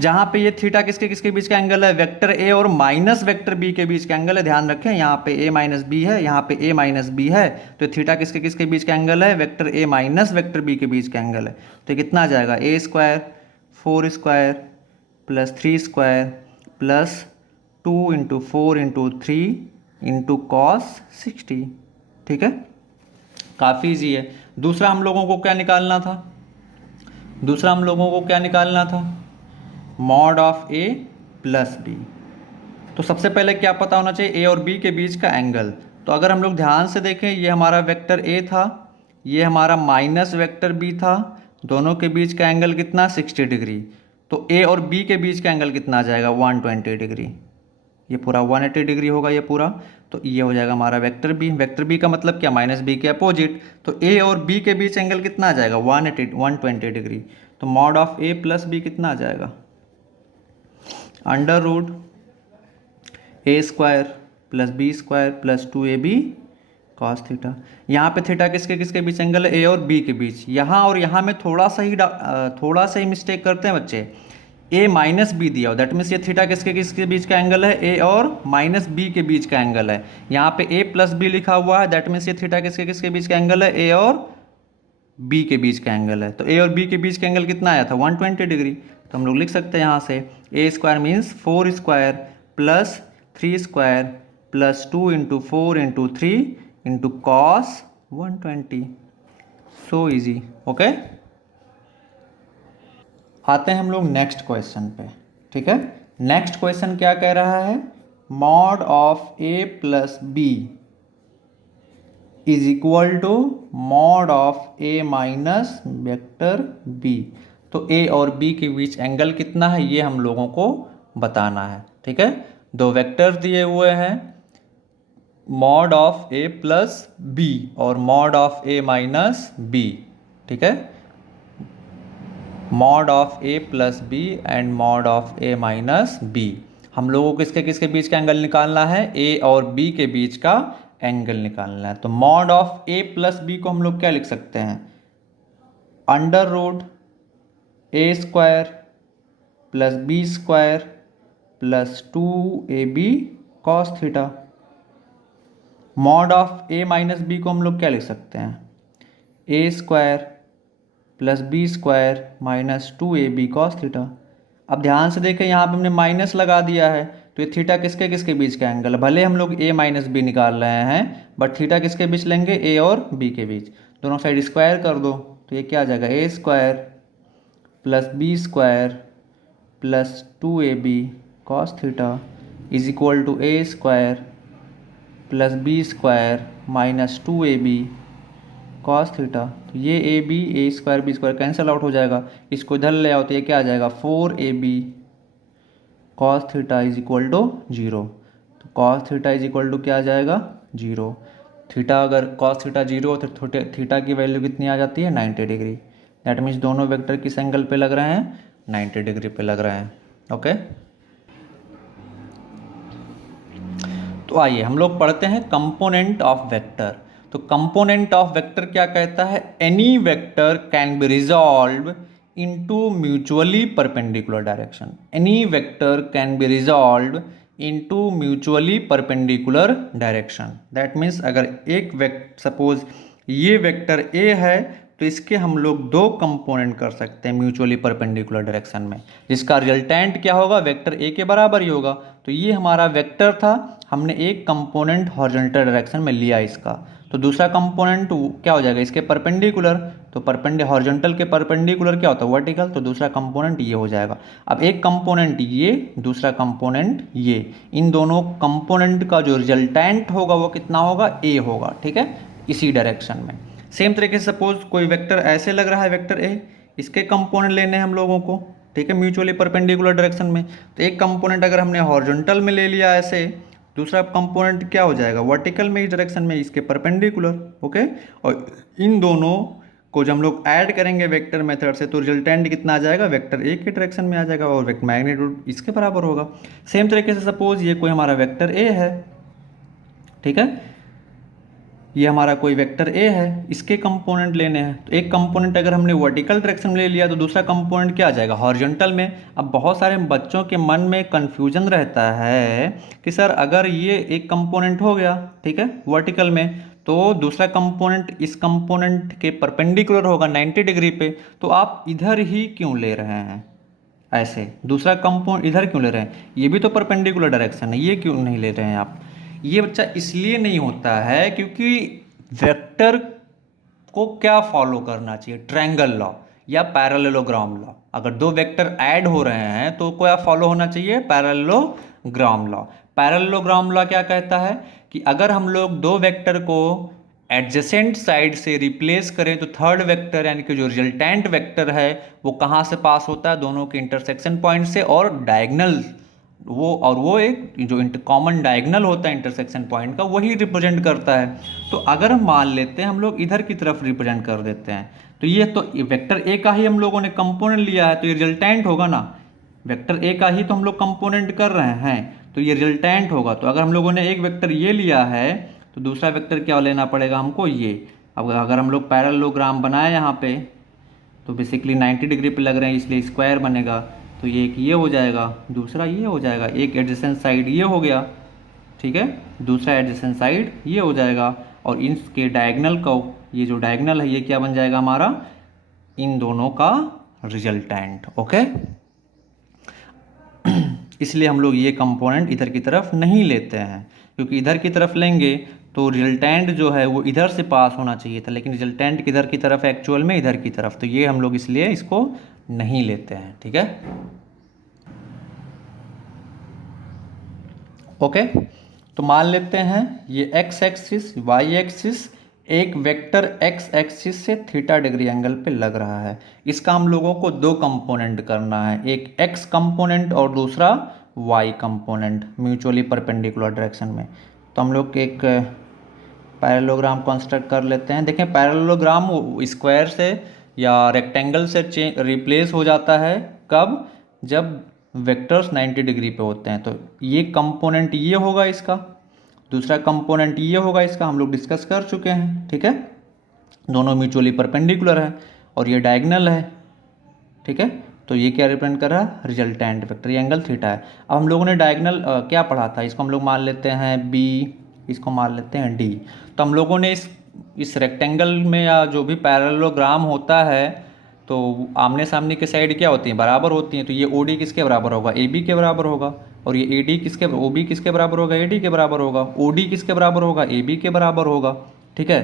जहाँ पे ये थीटा किसके किसके बीच का एंगल है, वेक्टर a और माइनस वेक्टर b के बीच का एंगल है। ध्यान रखें यहाँ पे a माइनस बी है, यहाँ पे a माइनस बी है, तो थीटा किसके किसके बीच का एंगल है, vector a minus vector b के बीच का एंगल है। तो कितना आ जाएगा, a² 4² plus 3² plus 2 into 4 into 3 into cos 60। ठीक है, काफ़ी ईजी है। दूसरा हम लोगों को क्या निकालना था, दूसरा हम लोगों को क्या निकालना था, mod of a plus b। तो सबसे पहले क्या पता होना चाहिए, a और b के बीच का एंगल। तो अगर हम लोग ध्यान से देखें, ये हमारा वेक्टर a था, ये हमारा माइनस वेक्टर b था, दोनों के बीच का एंगल कितना, 60 डिग्री। तो a और b के बीच का एंगल कितना आ जाएगा, 120 डिग्री। ये पूरा 180 डिग्री होगा ये पूरा। तो ये हो जाएगा हमारा वेक्टर b। वेक्टर b का मतलब क्या, माइनस b के अपोजिट। तो a और b के बीच एंगल कितना आ जाएगा, 120 डिग्री। तो mod of a plus b कितना आ जाएगा, √a² plus b² plus 2ab cos theta. यहाँ पे थीटा किसके किसके बीच एंगल है, a और b के बीच। यहाँ और यहाँ में थोड़ा सा ही मिस्टेक करते हैं बच्चे। ए माइनस बी दिया हो, दैट मीन्स ये थीटा किसके किसके बीच का एंगल है, ए और माइनस बी के बीच का एंगल है। यहाँ पे ए प्लस बी लिखा हुआ है, दैट मीन्स ये थीटा किसके किसके बीच का एंगल है, ए और बी के बीच का एंगल है। तो ए और बी के बीच का एंगल कितना आया था, 120 डिग्री। तो हम लोग लिख सकते हैं यहाँ से A square means 4 square plus 3 square plus 2 into 4 into 3 into cos 120। So easy. Okay, आते हैं हम लोग नेक्स्ट क्वेश्चन पे। ठीक है, नेक्स्ट क्वेश्चन क्या कह रहा है, mod of A plus b is equal to mod of A minus vector b. तो ए और बी के बीच एंगल कितना है ये हम लोगों को बताना है। ठीक है, दो वेक्टर्स दिए हुए हैं, mod of A plus B और mod of A minus B. ठीक है, mod of A plus B and mod of A minus B. हम लोगों को किसके किसके बीच का एंगल निकालना है, ए और बी के बीच का एंगल निकालना है। तो mod of A plus B को हम लोग क्या लिख सकते हैं, under root A square plus B square plus 2ab cos theta. Mod of A minus B को हम लोग क्या लिख सकते हैं, A square plus B square minus 2ab cos theta. अब ध्यान से देखें, यहाँ पे हमने माइनस लगा दिया है, तो ये थीटा किसके किसके बीच का एंगल है। भले हम लोग ए माइनस बी निकाल रहे हैं, बट थीटा किसके बीच लेंगे, ए और बी के बीच। दोनों साइड स्क्वायर कर दो, तो ये क्या आ जाएगा, A square plus B square plus 2ab cos theta is equal to A square plus B square minus 2ab cos theta. तो ये A B, A square B square cancel out हो जाएगा, इसको इधर ले आओ तो ये क्या आ जाएगा, 4ab cos theta is equal to 0। तो cos theta is equal to क्या आ जाएगा, 0। थीटा अगर कॉस थीटा 0 तो थीटा की वैल्यू कितनी आ जाती है, 90 डिग्री। दैट मीन्स दोनों वेक्टर किस एंगल पे लग रहे हैं, 90 डिग्री पे लग रहे हैं। ओके, तो आइए हम लोग पढ़ते हैं कंपोनेंट ऑफ वेक्टर। तो कंपोनेंट ऑफ वेक्टर क्या कहता है, any vector can be resolve into mutually perpendicular direction. Any vector can be resolve into mutually perpendicular direction. That means अगर एक सपोज ये वेक्टर ए है, तो इसके हम लोग दो कंपोनेंट कर सकते हैं म्यूचुअली परपेंडिकुलर डायरेक्शन में, जिसका रिजल्टेंट क्या होगा, वेक्टर ए के बराबर ही होगा। तो ये हमारा वेक्टर था, हमने एक कंपोनेंट हॉरिजॉन्टल डायरेक्शन में लिया इसका, तो दूसरा कंपोनेंट क्या हो जाएगा, इसके परपेंडिकुलर। तो हॉरिजॉन्टल के परपेंडिकुलर क्या होता है, वर्टिकल। तो दूसरा कंपोनेंट ये हो जाएगा। अब एक कंपोनेंट ये, दूसरा कंपोनेंट ये, इन दोनों कंपोनेंट का जो रिजल्टेंट होगा वो कितना होगा, ए होगा। ठीक है, इसी डायरेक्शन में। सेम तरीके से सपोज कोई वेक्टर ऐसे लग रहा है, वेक्टर ए, इसके कंपोनेंट लेने हैं हम लोगों को। ठीक है, म्यूचुअली परपेंडिकुलर डायरेक्शन में। तो एक कंपोनेंट अगर हमने हॉरिजॉन्टल में ले लिया ऐसे, दूसरा कंपोनेंट क्या हो जाएगा, वर्टिकल में, इस डायरेक्शन में, इसके परपेंडिकुलर। ओके, और इन दोनों को जब हम लोग ऐड करेंगे वेक्टर मेथड से, तो रिजल्टेंट कितना आ जाएगा, वेक्टर ए के डायरेक्शन में आ जाएगा और मैग्नीट्यूड इसके बराबर होगा। सेम तरीके से सपोज ये कोई हमारा वेक्टर ए है, ठीक है, ये हमारा कोई वेक्टर ए है, इसके कंपोनेंट लेने हैं। तो एक कंपोनेंट अगर हमने वर्टिकल डायरेक्शन में ले लिया, तो दूसरा कंपोनेंट क्या आ जाएगा, हॉरिजॉन्टल में। अब बहुत सारे बच्चों के मन में कन्फ्यूजन रहता है कि सर अगर ये एक कंपोनेंट हो गया, ठीक है, वर्टिकल में, तो दूसरा कंपोनेंट इस कंपोनेंट के परपेंडिकुलर होगा 90 डिग्री पे, तो आप इधर ही क्यों ले रहे हैं, ऐसे दूसरा कंपोनेंट इधर क्यों ले रहे हैं, ये भी तो परपेंडिकुलर डायरेक्शन है, ये क्यों नहीं ले रहे हैं आप। ये बच्चा इसलिए नहीं होता है क्योंकि वेक्टर को क्या फॉलो करना चाहिए, ट्रायंगल लॉ या पैरेललोग्राम लॉ। अगर दो वेक्टर ऐड हो रहे हैं तो क्या फॉलो होना चाहिए, पैरेललोग्राम लॉ। पैरेललोग्राम लॉ क्या कहता है कि अगर हम लोग दो वेक्टर को एडजेसेंट साइड से रिप्लेस करें, तो थर्ड वेक्टर यानी कि जो रिजल्टेंट वेक्टर है वो कहाँ से पास होता है, दोनों के इंटरसेक्शन पॉइंट से, और डायगनल वो एक जो कॉमन डायगनल होता है इंटरसेक्शन पॉइंट का, वही रिप्रेजेंट करता है। तो अगर हम मान लेते हैं हम लोग इधर की तरफ रिप्रेजेंट कर देते हैं, तो ये तो वेक्टर ए का ही हम लोगों ने कंपोनेंट लिया है, तो ये रिजल्टेंट होगा ना, वेक्टर ए का ही तो हम लोग कंपोनेंट कर रहे हैं, तो ये रिजल्टेंट होगा। तो अगर हम लोगों ने एक वेक्टर ये लिया है, तो दूसरा वेक्टर क्या लेना पड़ेगा हमको, ये। अब अगर हम लोग पैरेललोग्राम बनाए यहाँ पे, तो बेसिकली 90 डिग्री पे लग रहे हैं, इसलिए स्क्वायर बनेगा, तो ये एक ये हो जाएगा, दूसरा ये हो जाएगा, एक एडजेसेंट साइड ये हो गया, ठीक है, दूसरा एडजेसेंट साइड ये हो जाएगा, और इनके डायगोनल का ये जो डायगोनल है ये क्या बन जाएगा हमारा, इन दोनों का रिजल्टेंट। ओके, इसलिए हम लोग ये कंपोनेंट इधर की तरफ नहीं लेते हैं, क्योंकि इधर की तरफ लेंगे तो रिजल्टेंट जो है वो इधर से पास होना चाहिए था, लेकिन रिजल्टेंट किधर की तरफ है एक्चुअल में, इधर की तरफ, तो ये हम लोग इसलिए इसको नहीं लेते हैं। ठीक है, ओके, तो मान लेते हैं ये एक्स एक्सिस वाई एक्सिस एक वेक्टर एक्स एक्सिस से थीटा डिग्री एंगल पे लग रहा है। इसका हम लोगों को दो कंपोनेंट करना है, एक एक्स कंपोनेंट और दूसरा y component, mutually perpendicular direction में। तो हम लोग एक पैरेललोग्राम कंस्ट्रक्ट कर लेते हैं। देखें, पैरेललोग्राम स्क्वायर से या रेक्टेंगल से रिप्लेस हो जाता है कब, जब वेक्टर्स 90 डिग्री पे होते हैं। तो ये कंपोनेंट ये होगा इसका, दूसरा कंपोनेंट ये होगा इसका, हम लोग डिस्कस कर चुके हैं। ठीक है, दोनों म्यूचुअली परपेंडिकुलर है और ये डायगोनल है। ठीक है, तो ये क्या रिप्रेजेंट कर रहा है, रिजल्टेंट वेक्टर, ये एंगल थीटा है। अब हम लोगों ने डायगोनल क्या पढ़ा था, इसको हम लोग मान लेते हैं बी, इसको मान लेते हैं डी। तो हम लोगों ने इस रेक्टेंगल में या जो भी पैरेललोग्राम होता है तो आमने सामने की साइड क्या होती हैं, बराबर होती हैं। तो ये ओ डी किसके बराबर होगा, ए बी के बराबर होगा, और ये ए डी किसके, ओ बी किसके बराबर होगा, ए डी के बराबर होगा, ओ डी किसके बराबर होगा, ए बी के बराबर होगा। ठीक है,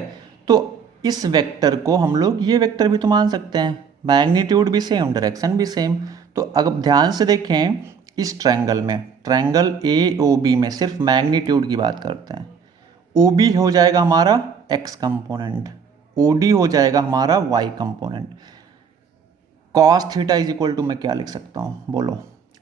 तो इस वेक्टर को हम लोग ये वेक्टर भी तो मान सकते हैं, मैग्नीट्यूड भी सेम, डायरेक्शन भी सेम। तो अगर ध्यान से देखें इस ट्रायंगल में, ट्रायंगल ए ओ बी में सिर्फ मैग्नीट्यूड की बात करते हैं। ओ बी हो जाएगा हमारा एक्स कंपोनेंट, ओ डी हो जाएगा हमारा Y component. Cos theta is equal to मैं क्या लिख सकता हूँ, बोलो,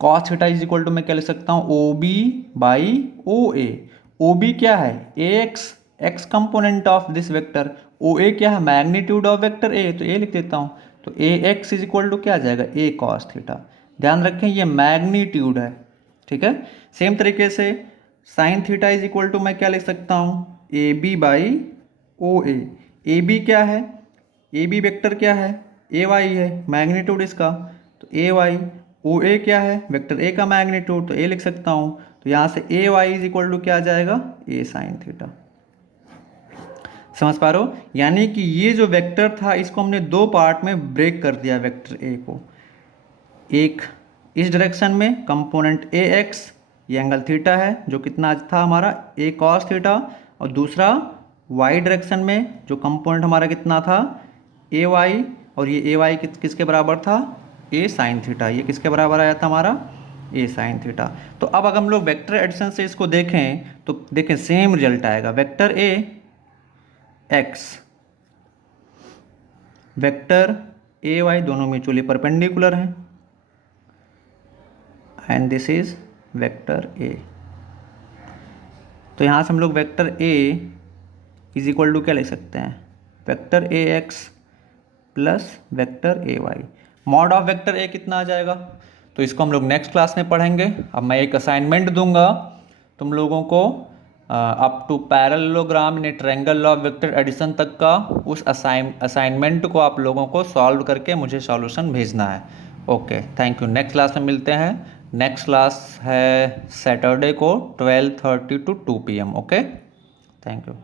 cos theta is equal to मैं क्या लिख सकता हूँ, O B by O A. O B क्या है, A X, X component of this vector, O A क्या है, मैग्नीट्यूड ऑफ वेक्टर ए, तो ए लिख देता हूँ। तो ए एक्स इज इक्वल टू क्या आ जाएगा, ए कॉस थीटा। ध्यान रखें ये मैग्नीट्यूड है। ठीक है, सेम तरीके से sine theta is equal to मैं क्या लिख सकता हूँ, a b by O a. A B क्या है, ए बी वेक्टर क्या है, ए वाई है, मैग्नीट्यूड इसका, तो ए वाई। ओ ए क्या है, वेक्टर ए का मैग्नीट्यूड, तो ए लिख सकता हूँ। तो यहाँ से ए वाई इज इक्वल टू क्या आ जाएगा, ए साइन थीटा। समझ पा रहे हो, यानी कि ये जो वेक्टर था इसको हमने दो पार्ट में ब्रेक कर दिया वेक्टर ए को। एक इस डायरेक्शन में कंपोनेंट ए एक्स, ये एंगल थीटा है जो कितना था हमारा, ए कॉस थीटा, और दूसरा वाई डायरेक्शन में जो कंपोनेंट हमारा कितना था, ए वाई, और ये ए वाई किसके बराबर था, ए साइन थीटा। ये किसके बराबर आया था हमारा, ए साइन थीटा। तो अब अगर हम लोग वेक्टर एडिशन से इसको देखें तो देखें सेम रिजल्ट आएगा, vector a x, vector a y दोनों म्यूचुअली परपेंडिकुलर हैं, and this is vector a. तो यहाँ से हम लोग vector a is equal to क्या ले सकते हैं, vector a x plus vector a y. Mod of vector a कितना आ जाएगा, तो इसको हम लोग नेक्स्ट क्लास में पढ़ेंगे। अब मैं एक असाइनमेंट दूंगा तुम लोगों को, up to parallelogram in triangle of vector addition तक का, उस असाइनमेंट को आप लोगों को सॉल्व करके मुझे सॉल्यूशन भेजना है। Okay, thank you, next class में मिलते हैं। नेक्स्ट क्लास है सैटरडे को 12:30 to 2 PM। Okay, thank you.